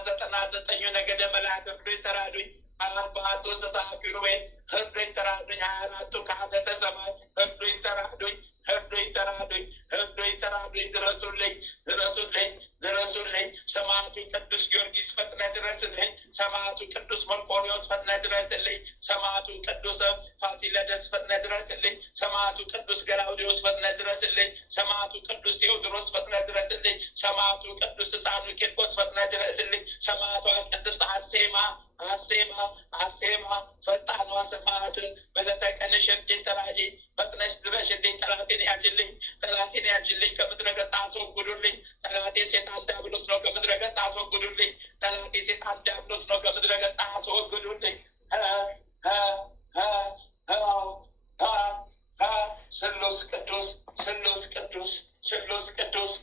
99 ነገደ መላእክት እርዱኝ ተራዱኝ። 4 እንስሳ ኪሩቤል እርዱኝ ተራዱኝ። 24 ካህናተ ሰማይ እርዱኝ ተራዱኝ፣ እርዱኝ ተራዱኝ፣ እርዱኝ ተራዱኝ። ድረሱልኝ፣ ድረሱልኝ፣ ድረሱልኝ። ሰማዕቱ ቅዱስ ጊዮርጊስ ፈጥነህ ድረስልኝ። ሰማዕቱ ቅዱስ መርቆሬዎስ ፈጥነህ ድረስልኝ። ሰማዕቱ ቅዱስ ፋሲለደስ ፈጥነህ ድረስልኝ። ሰማዕቱ ቅዱስ ገላውዴዎስ ፈጥነህ ድረስልኝ። ሰማዕቱ ቅዱስ ቴዎድሮስ ፈጥነህ ድረስልኝ። ሰማዕቱ ቅዱስ ሕፃኑ ቂርቆስ ፈጥነህ ድረስልኝ። ሰማዕቷ ቅድስት አርሴማ አርሴማ አርሴማ ፈጣኗ ሰማዕት በዕለተ ቀንሽ እርጅኝ ተራጂ ፈጥነሽ ድረሽልኝ። ጠላቴን ያዥልኝ፣ ጠላቴን ያዥልኝ። ከምድረ ገጽ አስወግዱልኝ። ጠላቴ ሴጣን ዲያብሎስ ነው፣ ከምድረ ገጽ አስወግዱልኝ። ጠላቴ ሴጣን ዲያብሎስ ነው፣ ከምድረ ገጽ አስወግዱልኝ። ስሉስ ቅዱስ፣ ስሉስ ቅዱስ፣ ስሉስ ቅዱስ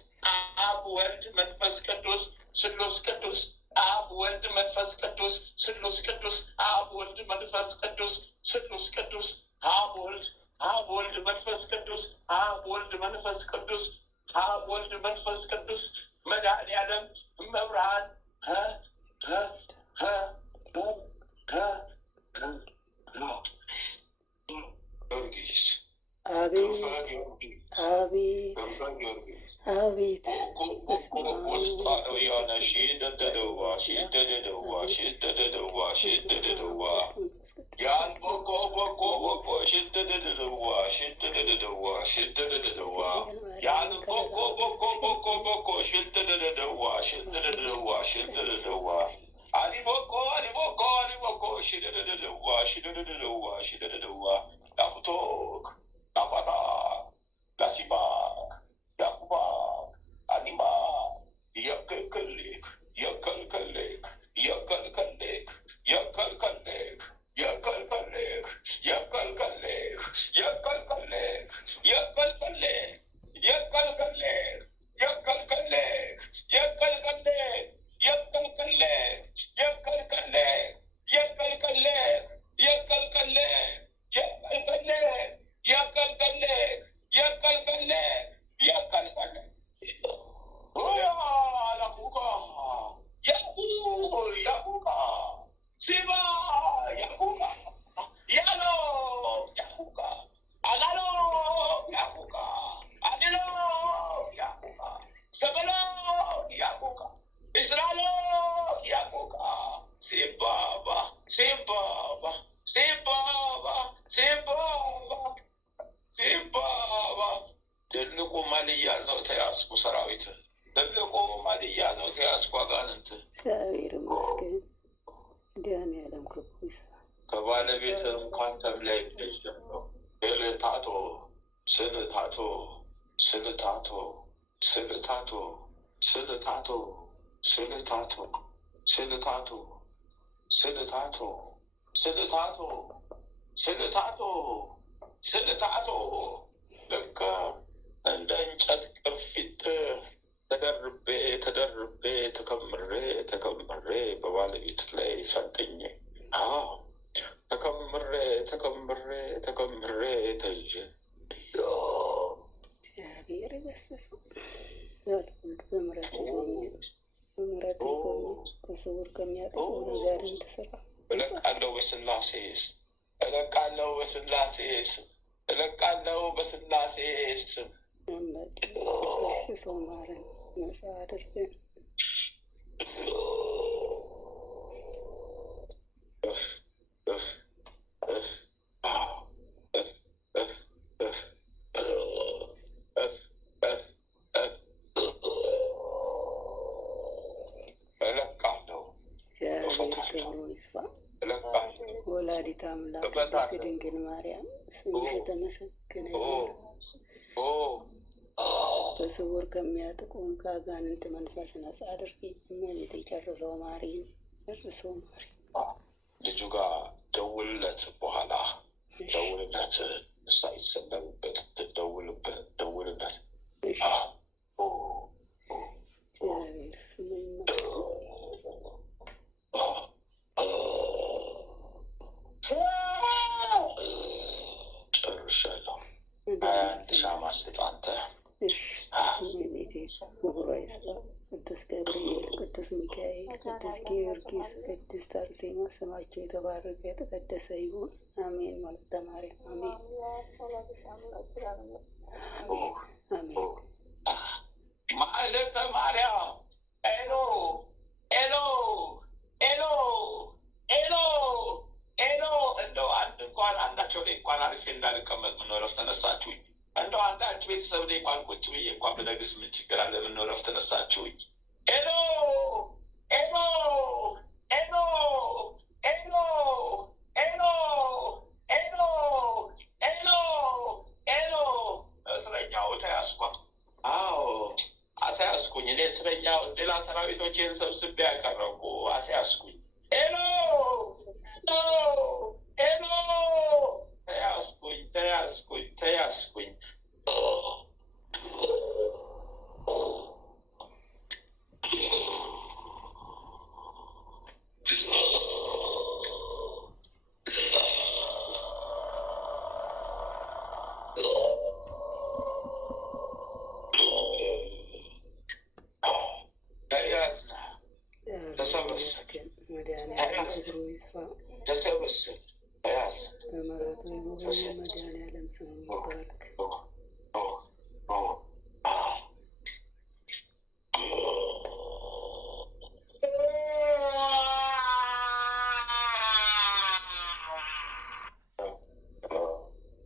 አብ ወልድ መንፈስ ቅዱስ፣ ስሉስ ቅዱስ አብ ወልድ መንፈስ ቅዱስ፣ ስሉስ ቅዱስ አብ ወልድ መንፈስ ቅዱስ፣ ስሉስ ቅዱስ አብ ወልድ፣ አብ ወልድ መንፈስ ቅዱስ፣ አብ ወልድ መንፈስ ቅዱስ፣ አብ ወልድ መንፈስ ቅዱስ። መድኃኒዓለም መብርሃን ጊዮርጊስ አቤት አቤት አቤት Lasibak, Yakubak, Anima, Yakalkalik, Yakalkalik, Yakalkalik, Yakalkalik, Yakalkalik, Yakalkalik, Yakalkalik, Yakalkalik, Yakalkalik, Yakalkalik, Yakalkalik, Yakalkalik, Yakalkalik, Yakalkalik, Yakalkalik, Yakalkalik, Yakalkalik, Yakalkalik, Yakalkalik. Oya, Yakuka, Yaku, Yakuka, Siva, Yakuka, Yalo, Yakuka, Alalo, Yakuka, Adilo, Yakuka, Sabalo, Yakuka, Israelo, Yakuka, Sibaba, Sibaba, Sibaba, Sibaba, Sibaba. ትልቁ ማልያ ዘው ተያዝኩ ሰራዊት፣ ትልቁ ማልያ ዘው ተያዝኩ አጋንንት። እግዚአብሔር ይመስገን። መድኃኒዓለም ክፉ ይስራ። ከባለቤትም ካንተም ላይ ብለሽ ደግሞ ስልታቶ ስልታቶ ስልታቶ ስልታቶ ስልታቶ ስልታቶ ስልታቶ ስልታቶ ስልታቶ ስልታቶ ስልታቶ ልክ እንደ እንጨት ቅርፊት ተደርቤ ተደርቤ ተከምሬ ተከምሬ በባለቤት ላይ ሰልጥኜ ተከምሬ ተከምሬ ተከምሬ ተይዤ እግዚአብሔር ይመስገን። በምሕረቱ በምሕረት ጎብኝ። በስውር ከሚያጠቁ ነጋድንት ስራ እለቃለሁ በስላሴ ስም። እለቃለሁ በስላሴ ስም። እለቃለሁ በስላሴ ስም። አምላኬ ሰው ማረን፣ ነፃ አድርገን። ወላዲተ አምላክ ቅድስት ድንግል ማርያም ስምሽ የተመሰገነ ይሁን። በስውር ከሚያጥቁን ከአጋንንት መንፈስ ነጻ አድርጊ። እመቤቴ ጨርሰው ማሪን፣ ጨርሰው ማሪ። ልጁ ጋር ደውልለት፣ በኋላ ደውልለት፣ ሳይሰለምበት ደውልለት። እግዚአብሔር ስሙ ይመስገን። ጨርሻለሁ። አንድ ሻማ ስጥ አንተ። እመቤቴ ክብሯ ይስፋ። ቅዱስ ገብርኤል፣ ቅዱስ ሚካኤል፣ ቅዱስ ጊዮርጊስ፣ ቅድስት አርሴማ ስማቸው የተባረከ የተቀደሰ ይሁን። አሜን። ወለተ ማርያም አሜን። አሜን። ወለተ ማርያም ኤሎ ኤሎ ኤሎ ኤሎ ኤሎ። እንደው አንድ እንኳን አንዳቸው ላይ እንኳን አሪፍ እንዳልቀመጥ ምን ረፍት ተነሳችሁኝ። እንደው አንዳችሁ ቤተሰብ ላይ እንኳን ቁጭ ብዬ እንኳን ብነግስ ምን ችግር አለ? ምን ረፍት ተነሳችሁኝ። ኤሎ ኤሎ ኤሎ ኤሎ ኤሎ ኤሎ ኤሎ ኤሎ። እስረኛው ተያዝኳት። አዎ አስያዝኩኝ። እኔ እስረኛው ሌላ ሰራዊቶቼን ሰብስቤ ያቀረብኩ አስያዝኩኝ። ኤሎ ኤሎ ተያዝኩኝ። ተሰበስብ ያዝ። በምሕረቱ የጎበኘን መድኃኔዓለም ስሙ ይባረክ።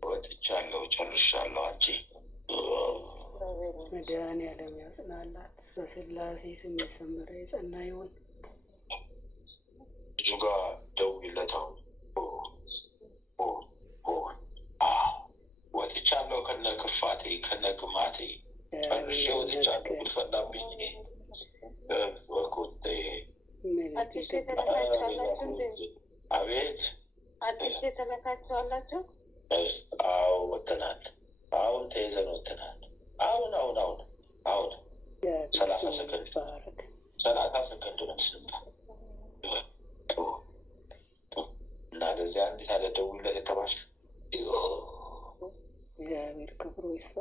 ወጥቻለሁ፣ ጨርሻለሁ። አንቺ መድኃኔዓለም ያጽናላት። በስላሴ ስም የሰመረ የጸና ይሁን። ልጁ ጋር ደውይለት። አሁን ወጥቻለሁ፣ ከነ ክርፋቴ ከነ ግማቴ ጨርሼ ወጥቻለሁ። ጉድፈላብኝ ወቁጤ። አቤት አዲስ የተመካቸዋላችሁ? አዎ ወጥተናል። አሁን ተይዘን ወጥተናል። አሁን 30 ሰከንድ ነው ስንታ እና ለዚያ እንዴት አለ ደውልለት የተባልሽ። እግዚአብሔር ክብሩ ይስፋ።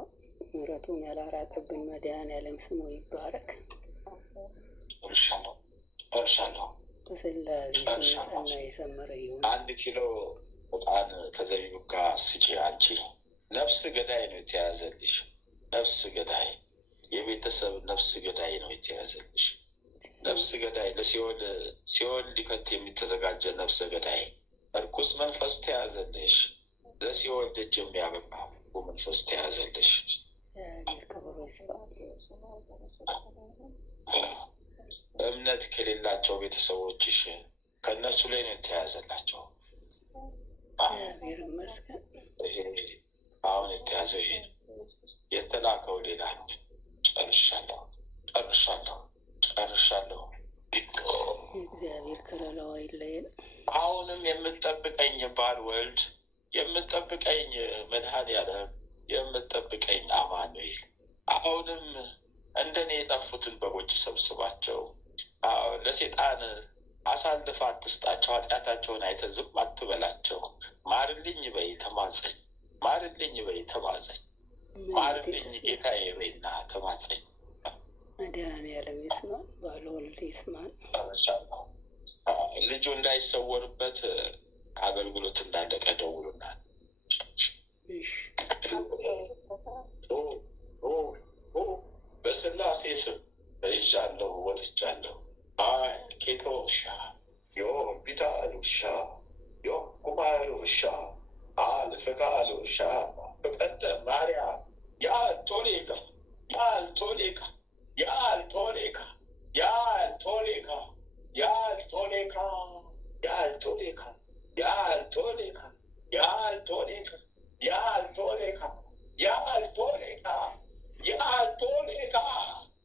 ምሕረቱን ያላራቀብን መድኃኔዓለም ስሙ ይባረክ። እርሻለሁ በስላሴ ስም የጸና የሰመረ ይሁን። 1 ኪሎ ዕጣን ከዘቢቡ ጋር ስጪ። አንቺ ነፍስ ገዳይ ነው የተያዘልሽ። ነፍስ ገዳይ፣ የቤተሰብ ነፍስ ገዳይ ነው የተያዘልሽ። ነፍስ ገዳይ፣ ለሲኦል ሊከት የሚተዘጋጀ ነፍስ ገዳይ፣ እርኩስ መንፈስ ተያዘልሽ። ለሲኦል ደጅ የሚያበቃ መንፈስ ተያዘልሽ። እምነት ከሌላቸው ቤተሰቦችሽ ከእነሱ ላይ ነው የተያዘላቸው። ይሄ አሁን የተያዘው ይሄ ነው። የተላከው ሌላ ነው። ጨርሻለሁ። እግዚአብሔር ከለላው አይለየን። አሁንም የምጠብቀኝ ባል ወልድ፣ የምጠብቀኝ መድኃኔዓለም፣ የምጠብቀኝ አማኑኤል፣ አሁንም እንደኔ የጠፉትን በጎች ሰብስባቸው። ለሴጣን አሳልፈ አትስጣቸው። ኃጢአታቸውን አይተህ ዝም አትበላቸው። ማርልኝ በይ ተማጸኝ። ማርልኝ በይ ተማጸኝ። ማርልኝ ጌታዬ በይና ተማጸኝ። መድኃኒዓለም ይስማን፣ ባለወልድ ይስማን። ልጁ እንዳይሰወርበት አገልግሎት እንዳለቀ ደውሉናል። በስላሴ ስም በይዣለሁ ወጥቻለሁ። አይ ኬቶሻ ዮ ቢታሉሻ ዮ ኩማሉሻ አልፈቃሉሻ በቀደ ማርያም ያልቶሌካ ያልቶሌካ ያልቶሌካ ያልቶሌካ ያልቶሌካ ያልቶሌካ ያልቶሌካ ያልቶሌካ ያልቶሌካ ያልቶሌካ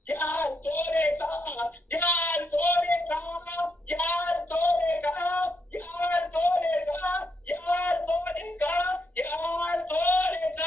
ያልቶሌካ ያልቶሌካ ያልቶሌካ ያልቶሌካ ያልቶሌካ ያልቶሌካ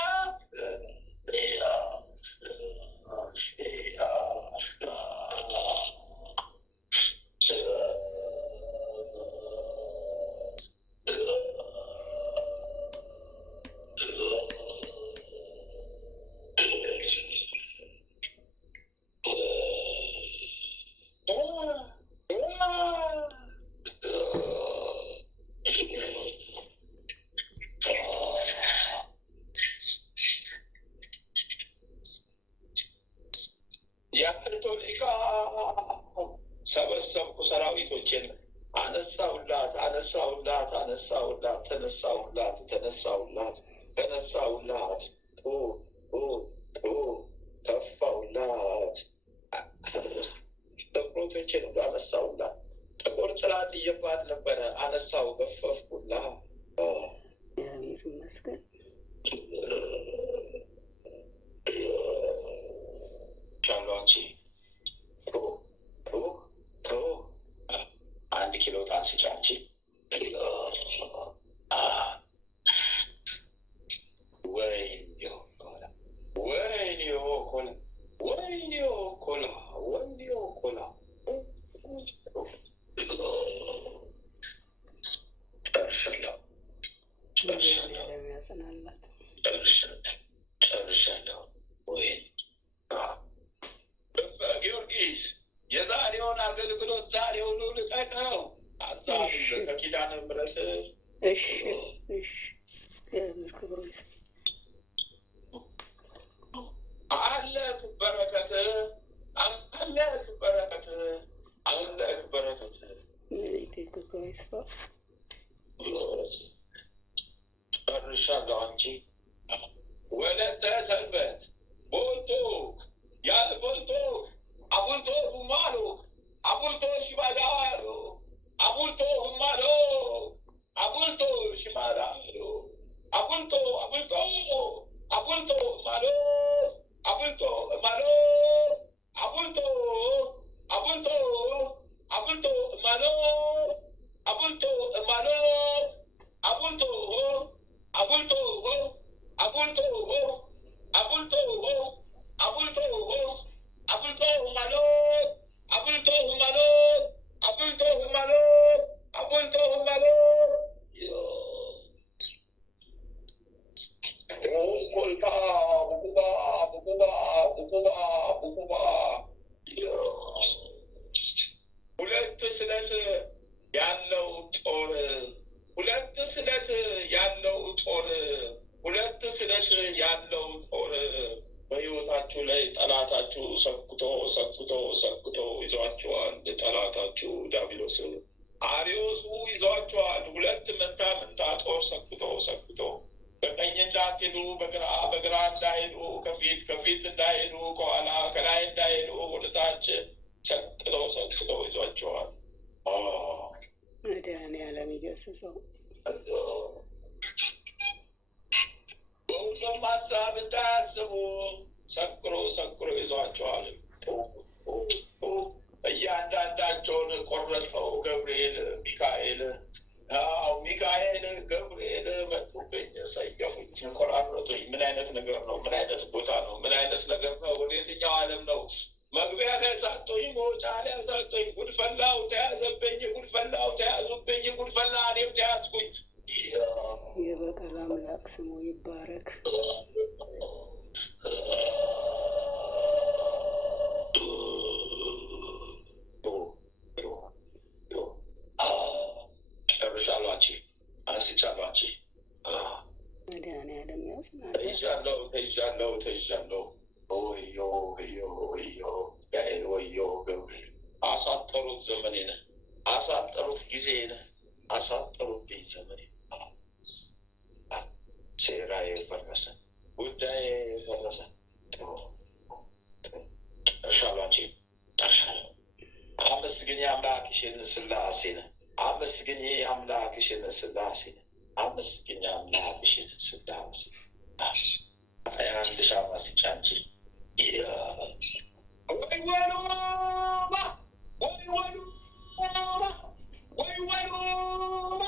ያልቶሌካ ሰበሰብኩ ሰራዊቶችን አነሳሁላት አነሳሁላት አነሳሁላት ተነሳሁላት ተነሳሁላት ተነሳሁላት ተፋሁላት ጥቁሮቶችን ሁሉ አነሳሁላት። ጥቁር ጥላ ጥየባት ነበረ አነሳሁ ገፈፍኩላት። እግዚአብሔር ይመስገን። ቻሏንቺ 1 ኪሎ ጣንስጫ አንቺ ወይኔ ኮላ ጨርሻለሁ። ያጽናላት። ጨርሻለሁ። ወይ ጊዮርጊስ የዛሬውን አገልግሎት ዛሬውኑ ልቀቀው። ሀሳብ ከኪዳነ ምሕረት እሺ እግዚአብሔር ክብሩ ይስጥ። አለክ በረከት አለክ በረከት አለክ በረከት መሬቴ ክብሩ ይስፋ። ጨርሻለሁ። አንቺ ወለተ ሰንበት ቦልቶ ያልቦልቶ አቡልቶ ሁማሎ አቡልቶ ሽባዳሎ አቡልቶ ሁማሎ አቡልቶ ሽባዳሎ አቡልቶ አቡልቶ አቡልቶ ማሎ አቡልቶ ማሎ አቡልቶ አቡልቶ አቡልቶ ማሎ አቡልቶ ማሎ አቡልቶ አቡልቶ አቡልቶ አቡልቶ አቡልቶ አቡልቶ ሁማሎ አቡልቶ ሁማሎ አቡልቶ ሁማሎ አቡልቶ ሁማሎ ኮልታ ቡኩባ ቡኩባ ቡኩባ ቡኩባ ሁለት ስለት ያለው ጦር ሁለት ስለት ያለው ጦር ሁለት ስለት ያለው ጦር በሕይወታችሁ ላይ ጠላታችሁ ሰክቶ ሰክቶ ሰክቶ ይዟችኋል። ጠላታችሁ ዲያብሎስ አርዮሱ ይዟችኋል። ሁለት መንታ መንታ ጦር ሰክቶ ሰክቶ በቀኝ እንዳትሄዱ በግራ እንዳይሄዱ ከፊት እንዳይሄዱ ከኋላ ከላይ እንዳይሄዱ ወደታች ሰክቶ ሰክቶ ይዟችኋል። መድኃኒዓለም ይገስጸው። በሁሉም ሀሳብ እንዳያስቡ ሰክሮ ሰክሮ ይዟቸዋል። እያንዳንዳቸውን ቆረጠው። ገብርኤል ሚካኤል ገብርኤል መጡብኝ፣ ሰየፉኝ፣ ቆራረጡኝ። ምን አይነት ነገር ነው? ምን አይነት ቦታ ነው? ምን አይነት ነገር ነው? ወደ የትኛው ዓለም ነው? መግቢያ ላይ ሳቶኝ፣ መውጫ ላይ ሳቶኝ፣ ጉድፈላው ተያዘብኝ፣ ጉድፈላው ተያዙብኝ፣ ጉድፈላ እኔም ተያዝኩኝ። የበቀል አምላክ ስሙ ይባረክ። ተይዣለሁ። ወዮ ሚካኤል፣ ወዮ ገብርኤል። አሳጠሩት ዘመኔን፣ አሳጠሩት ጊዜን፣ አሳጠሩብኝ ዘመኔን። ሴራዬ ፈረሰ፣ ጉዳዬ ፈረሰ። ጨርሻለሁ፣ አንቺ ጨርሻለሁ። አመስግኝ አምላክሽን ሥላሴን፣ አመስግኝ አምላክሽን ሥላሴን፣ አመስግኝ አምላክሽን ሥላሴን። አንድ ሻማ ሲጫንቺ ወይ ወሉማ ወይ ወሉማ ወይ ወሉማ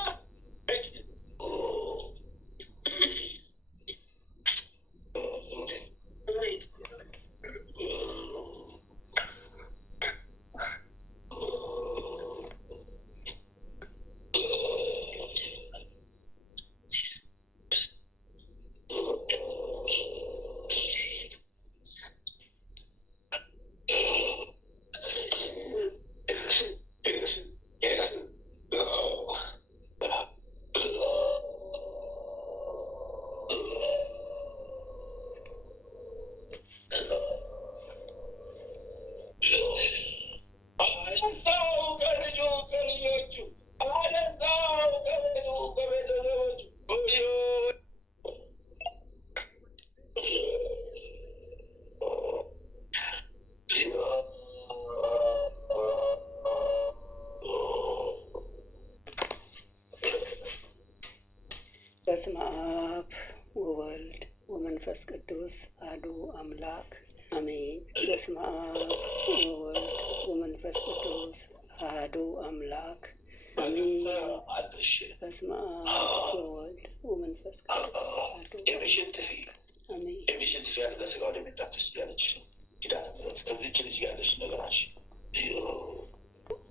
በስመ አብ ወወልድ ወመንፈስ ቅዱስ አሐዱ አምላክ አሜን። በስመ አብ ወወልድ ወመንፈስ ቅዱስ አሐዱ አምላክ አሜን። በስመ አብ ወወልድ ወመንፈስ ቅዱስ አሐዱ አሜን። የሚሸንትፍ ያለ ለስጋ ወደ ሚዳትስ ያለች ኪዳነ ምሕረት ከዚህች ልጅ ያለች ነገራች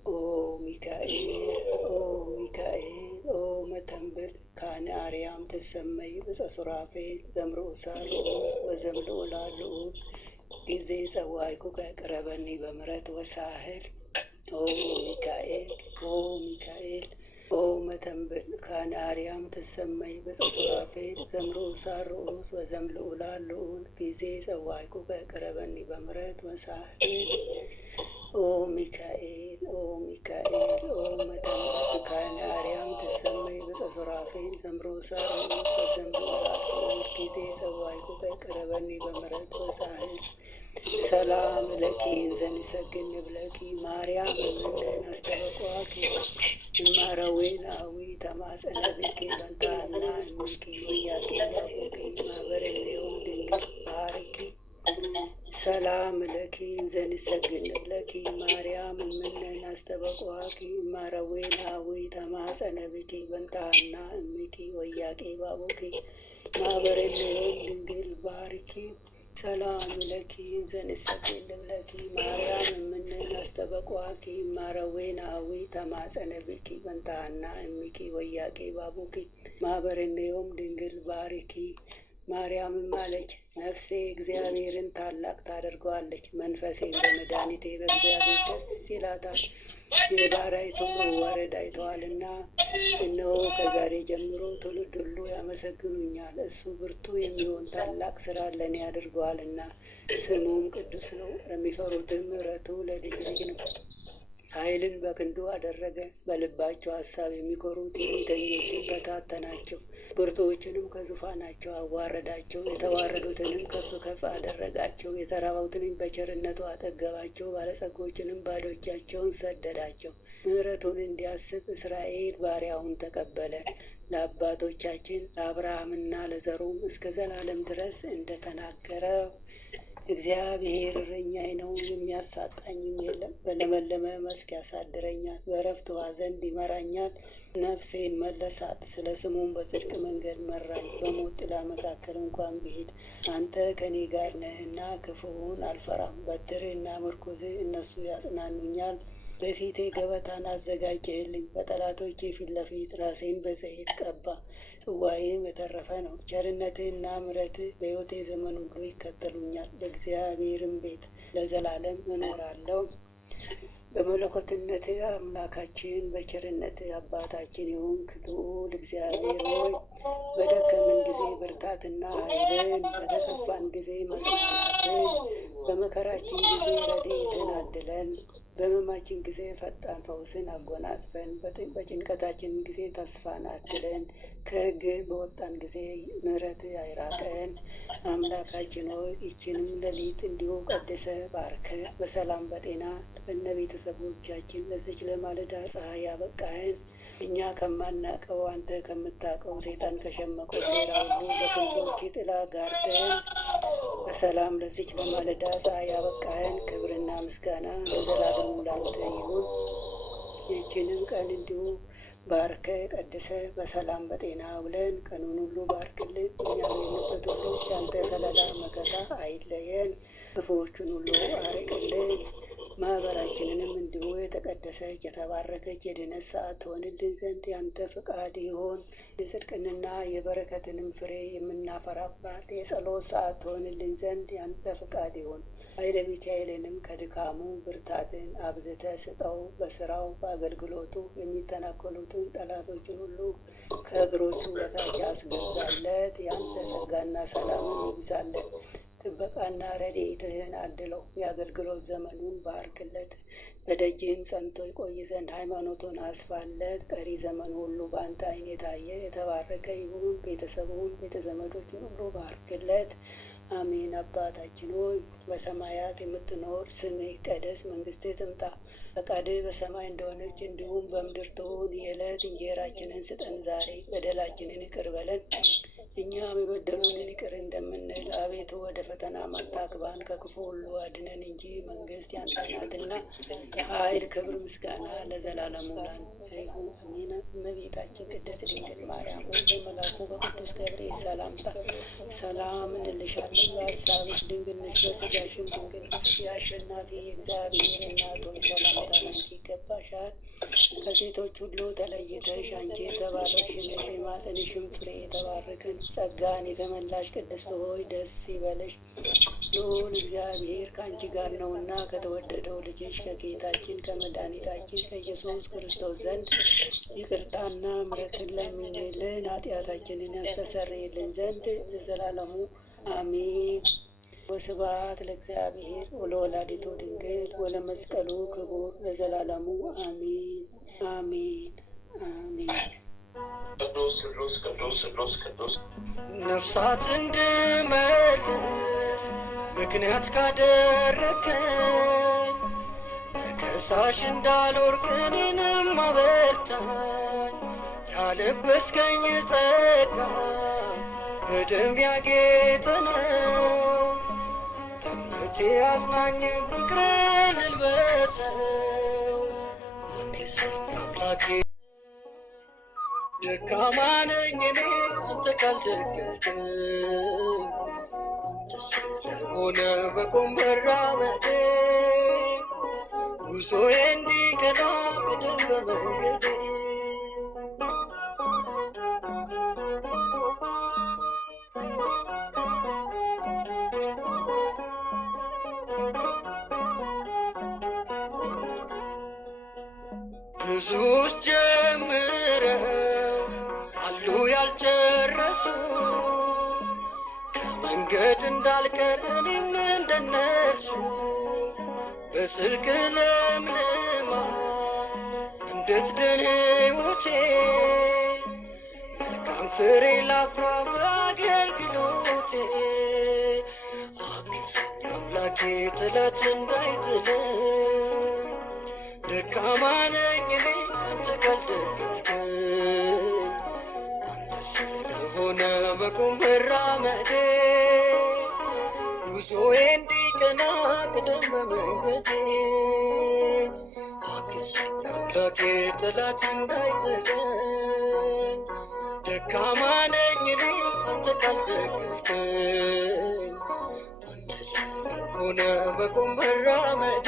ኦ ሚካኤል ኦ መተንብል ካነ አርያም ተሰመይ በጸሱራፌል ዘምርኡሳል ወዘምልኡ ላልኡል ጊዜ ጸዋይኩ ከቅረበኒ በምሕረት ወሳህል ኦ ሚካኤል ኦ መተንብል ካነ አርያም ተሰመይ በጸሱራፌል ዘምርኡሳል ርኡስ ወዘምልኡ ላልኡል ጊዜ ጸዋይኩ ከቅረበኒ በምሕረት ወሳህል ኦ ሚካኤል ኦ መተንብል ካነ አርያም ተሰመይ በጸሱራፌል ዘምርኡሳል ርኡስ ወዘምልኡ ላልኡል ጊዜ ጸዋይኩ ከቅረበኒ በምሕረት ወሳህል ሰላም ለኪ እንዘንሰግድ ንብለኪ ማርያም እምነን አስተበቋኪ እማረዌን አዊ ተማጸነ ብኪ በንታና እምኪ ወያቄ ባቡኪ ማህበረኔው ድንግል ባርኪ ሰላም ለኪ እንዘንሰግድ ንብለኪ ማርያም እምነን አስተበቋኪ እማረዌን አዊ ተማጸነ ብኪ በንታና እምኪ ወያቄ ባቡኪ ማህበረኔው ድንግል ባርኪ ሰላም ለኪ እንዘንሰግድ ንብለኪ ማርያም እምነን አስተበቋኪ እማረዌን አዊ ተማጸነ ብኪ በንታና እምኪ ወያቄ ባቡኪ ማህበረኔውም ድንግል ባርኪ። ማርያምም አለች፣ ነፍሴ እግዚአብሔርን ታላቅ ታደርገዋለች፣ መንፈሴን በመድኃኒቴ በእግዚአብሔር ደስ ይላታል። የባሪያይቱን መዋረድ አይተዋልና፣ እነሆ ከዛሬ ጀምሮ ትውልድ ሁሉ ያመሰግኑኛል። እሱ ብርቱ የሚሆን ታላቅ ስራ ለእኔ አድርገዋልና፣ ስሙም ቅዱስ ነው። ለሚፈሩትም ምሕረቱ ለልጅ ልጅ ነው። ኃይልን በክንዱ አደረገ። በልባቸው ሀሳብ የሚኮሩ ትዕቢተኞችን በታተናቸው። ብርቱዎችንም ከዙፋናቸው አዋረዳቸው። የተዋረዱትንም ከፍ ከፍ አደረጋቸው። የተራቡትንም በቸርነቱ አጠገባቸው። ባለጸጎችንም ባዶ እጃቸውን ሰደዳቸው። ምሕረቱን እንዲያስብ እስራኤል ባሪያውን ተቀበለ። ለአባቶቻችን ለአብርሃምና ለዘሩም እስከ ዘላለም ድረስ እንደተናገረው እግዚአብሔር እረኛዬ ነው፣ የሚያሳጣኝም የለም። በለመለመ መስክ ያሳድረኛል፣ በዕረፍት ውኃ ዘንድ ይመራኛል። ነፍሴን መለሳት፣ ስለ ስሙም በጽድቅ መንገድ መራኝ። በሞት ጥላ መካከል እንኳን ብሄድ አንተ ከኔ ጋር ነህና ክፉውን አልፈራም። በትርህና ምርኩዝህ እነሱ ያጽናኑኛል። በፊቴ ገበታን አዘጋጀህልኝ፣ በጠላቶቼ ፊት ለፊት ራሴን በዘይት ቀባ። ጽዋዬም የተረፈ ነው። ቸርነትህና ምሕረትህ በሕይወቴ ዘመን ሁሉ ይከተሉኛል። በእግዚአብሔርም ቤት ለዘላለም እኖራለሁ። በመለኮትነት አምላካችን በቸርነት አባታችን የሆንክ ልዑል እግዚአብሔር ሆይ በደከምን ጊዜ ብርታትና ኃይልን፣ በተከፋን ጊዜ መጽናናትን፣ በመከራችን ጊዜ ረድኤትን አድለን፣ በሕመማችን ጊዜ ፈጣን ፈውስን አጎናጽፈን፣ በጭንቀታችን ጊዜ ተስፋን አድለን፣ ከሕግ በወጣን ጊዜ ምሕረት አይራቀን። አምላካችን ሆይ ይችንም ሌሊት እንዲሁ ቀድሰ ባርከ በሰላም በጤና ከነ ቤተሰቦቻችን ለዚች ለማለዳ ፀሐይ ያበቃህን እኛ ከማናቀው አንተ ከምታውቀው ሰይጣን ከሸመቀው ሴራ ሁሉ በክንፎች ጥላ ጋርደን በሰላም ለዚች ለማለዳ ፀሐይ ያበቃህን ክብርና ምስጋና ለዘላለሙ ላንተ ይሁን። ይህችንም ቀን እንዲሁ ባርከ ቀድሰ በሰላም በጤና ውለን ቀኑን ሁሉ ባርክልን። እኛ በሄድንበት ሁሉ ያንተ ከለላ መከታ አይለየን፣ ክፉዎቹን ሁሉ አርቅልን። ማህበራችንንም እንዲሁ የተቀደሰች የተባረከች የድነት ሰዓት ትሆንልን ዘንድ ያንተ ፍቃድ ይሆን። የጽድቅንና የበረከትንም ፍሬ የምናፈራባት የጸሎት ሰዓት ትሆንልን ዘንድ ያንተ ፍቃድ ይሆን። ኃይለ ሚካኤልንም ከድካሙ ብርታትን አብዝተ ስጠው። በስራው በአገልግሎቱ የሚተናኮሉትን ጠላቶችን ሁሉ ከእግሮቹ በታች አስገዛለት። ያንተ ጸጋና ሰላምን ይብዛለት። ጥበቃና ረድኤትህን አድለው። የአገልግሎት ዘመኑን ባርክለት። በደጅህም ጸንቶ ይቆይ ዘንድ ሃይማኖቱን አስፋለት። ቀሪ ዘመኑ ሁሉ በአንተ ዓይን የታየ የተባረከ ይሁን። ቤተሰቡን ቤተዘመዶችን ሁሉ ባርክለት። አሜን። አባታችን ሆይ በሰማያት የምትኖር ስምህ ይቀደስ፣ መንግስትህ ትምጣ፣ ፈቃድህ በሰማይ እንደሆነች እንዲሁም በምድር ትሁን። የዕለት እንጀራችንን ስጠን ዛሬ፣ በደላችንን ይቅር በለን እኛም የበደሉንን ይቅር እንደምንል። አቤቱ ወደ ፈተና አታግባን፣ ከክፉ ሁሉ አድነን እንጂ መንግስት ያንተ ናትና፣ ኃይል፣ ክብር፣ ምስጋና ለዘላለሙ ላንተ ይሁን። አሜን። እመቤታችን ቅድስት ድንግል ማርያም ሆይ በመልአኩ በቅዱስ ገብርኤል ሰላምታ ሰላም እንልሻለን። በሀሳብሽ ድንግል ነሽ፣ በሥጋሽም ድንግል ነሽ። የአሸናፊ የእግዚአብሔር እናት ሆይ ሰላምታ ላንቺ ይገባሻል። ከሴቶች ሁሉ ተለይተሽ አንቺ የተባረክሽ ነሽ፣ የማኅፀንሽም ፍሬ የተባረከ ነው። ጸጋን የተመላሽ ቅድስት ሆይ ደስ ይበልሽ፣ ልዑል እግዚአብሔር ከአንቺ ጋር ነውና ከተወደደው ልጅሽ ከጌታችን ከመድኃኒታችን ከኢየሱስ ክርስቶስ ዘንድ ይቅርታና ምሕረትን ለምኝልን ኃጢአታችንን ያስተሰርይልን ዘንድ ለዘላለሙ አሜን። ወስብሐት ለእግዚአብሔር ወለወላዲቱ ድንግል ወለመስቀሉ ክቡር ለዘላለሙ አሜን አሜን አሜን። ቅዱስ ቅዱስ ቅዱስ ቅዱስ ቅዱስ ነፍሳት እንድመልስ ምክንያት ካደረከኝ በከሳሽ እንዳልወድቅ እኔንም አበርታኝ። ያለበስከኝ ጸጋ በደም ያጌጠ ነው። በእምነቴ አጽናኝ ፍቅርህን ልልበሰው። አግዘኝ አምላኬ ደካማ ነኝ እኔ አንተ ካልደገፍከኝ። አንተ ስለሆነ በቆም መራመዴ ጉዞዬ እንዲቀና ቅደም በመንገዴ። ብዙዎች ጀምረው አሉ ያልጨረሱ፣ ከመንገድ እንዳልቀር እኔም እንደነርሱ። በጽድቅ ለምልማ እንድትድን ሕይወቴ፣ መልካም ፍሬ ላፍራ በአገልግሎቴ። አግዘኝ አምላኬ ጥለት እንዳይጥለኝ፣ ደካማ ነኝ እኔ አንተ ካልደገፍከኝ። አንተ ስለሆነ በቁም መራመዴ ጉዞዬ እንዲቀና ቅደም በመንገዴ። አግዘኝ አምላኬ ጠላት እንዳይጥለኝ፣ ደካማ ነኝ እኔ አንተ ካልደገፍከኝ። አንተ ስለሆነ በቁም መራመዴ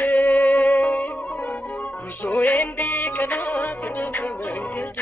ጉዞዬ እንዲቀና ቅደም በመንገዴ።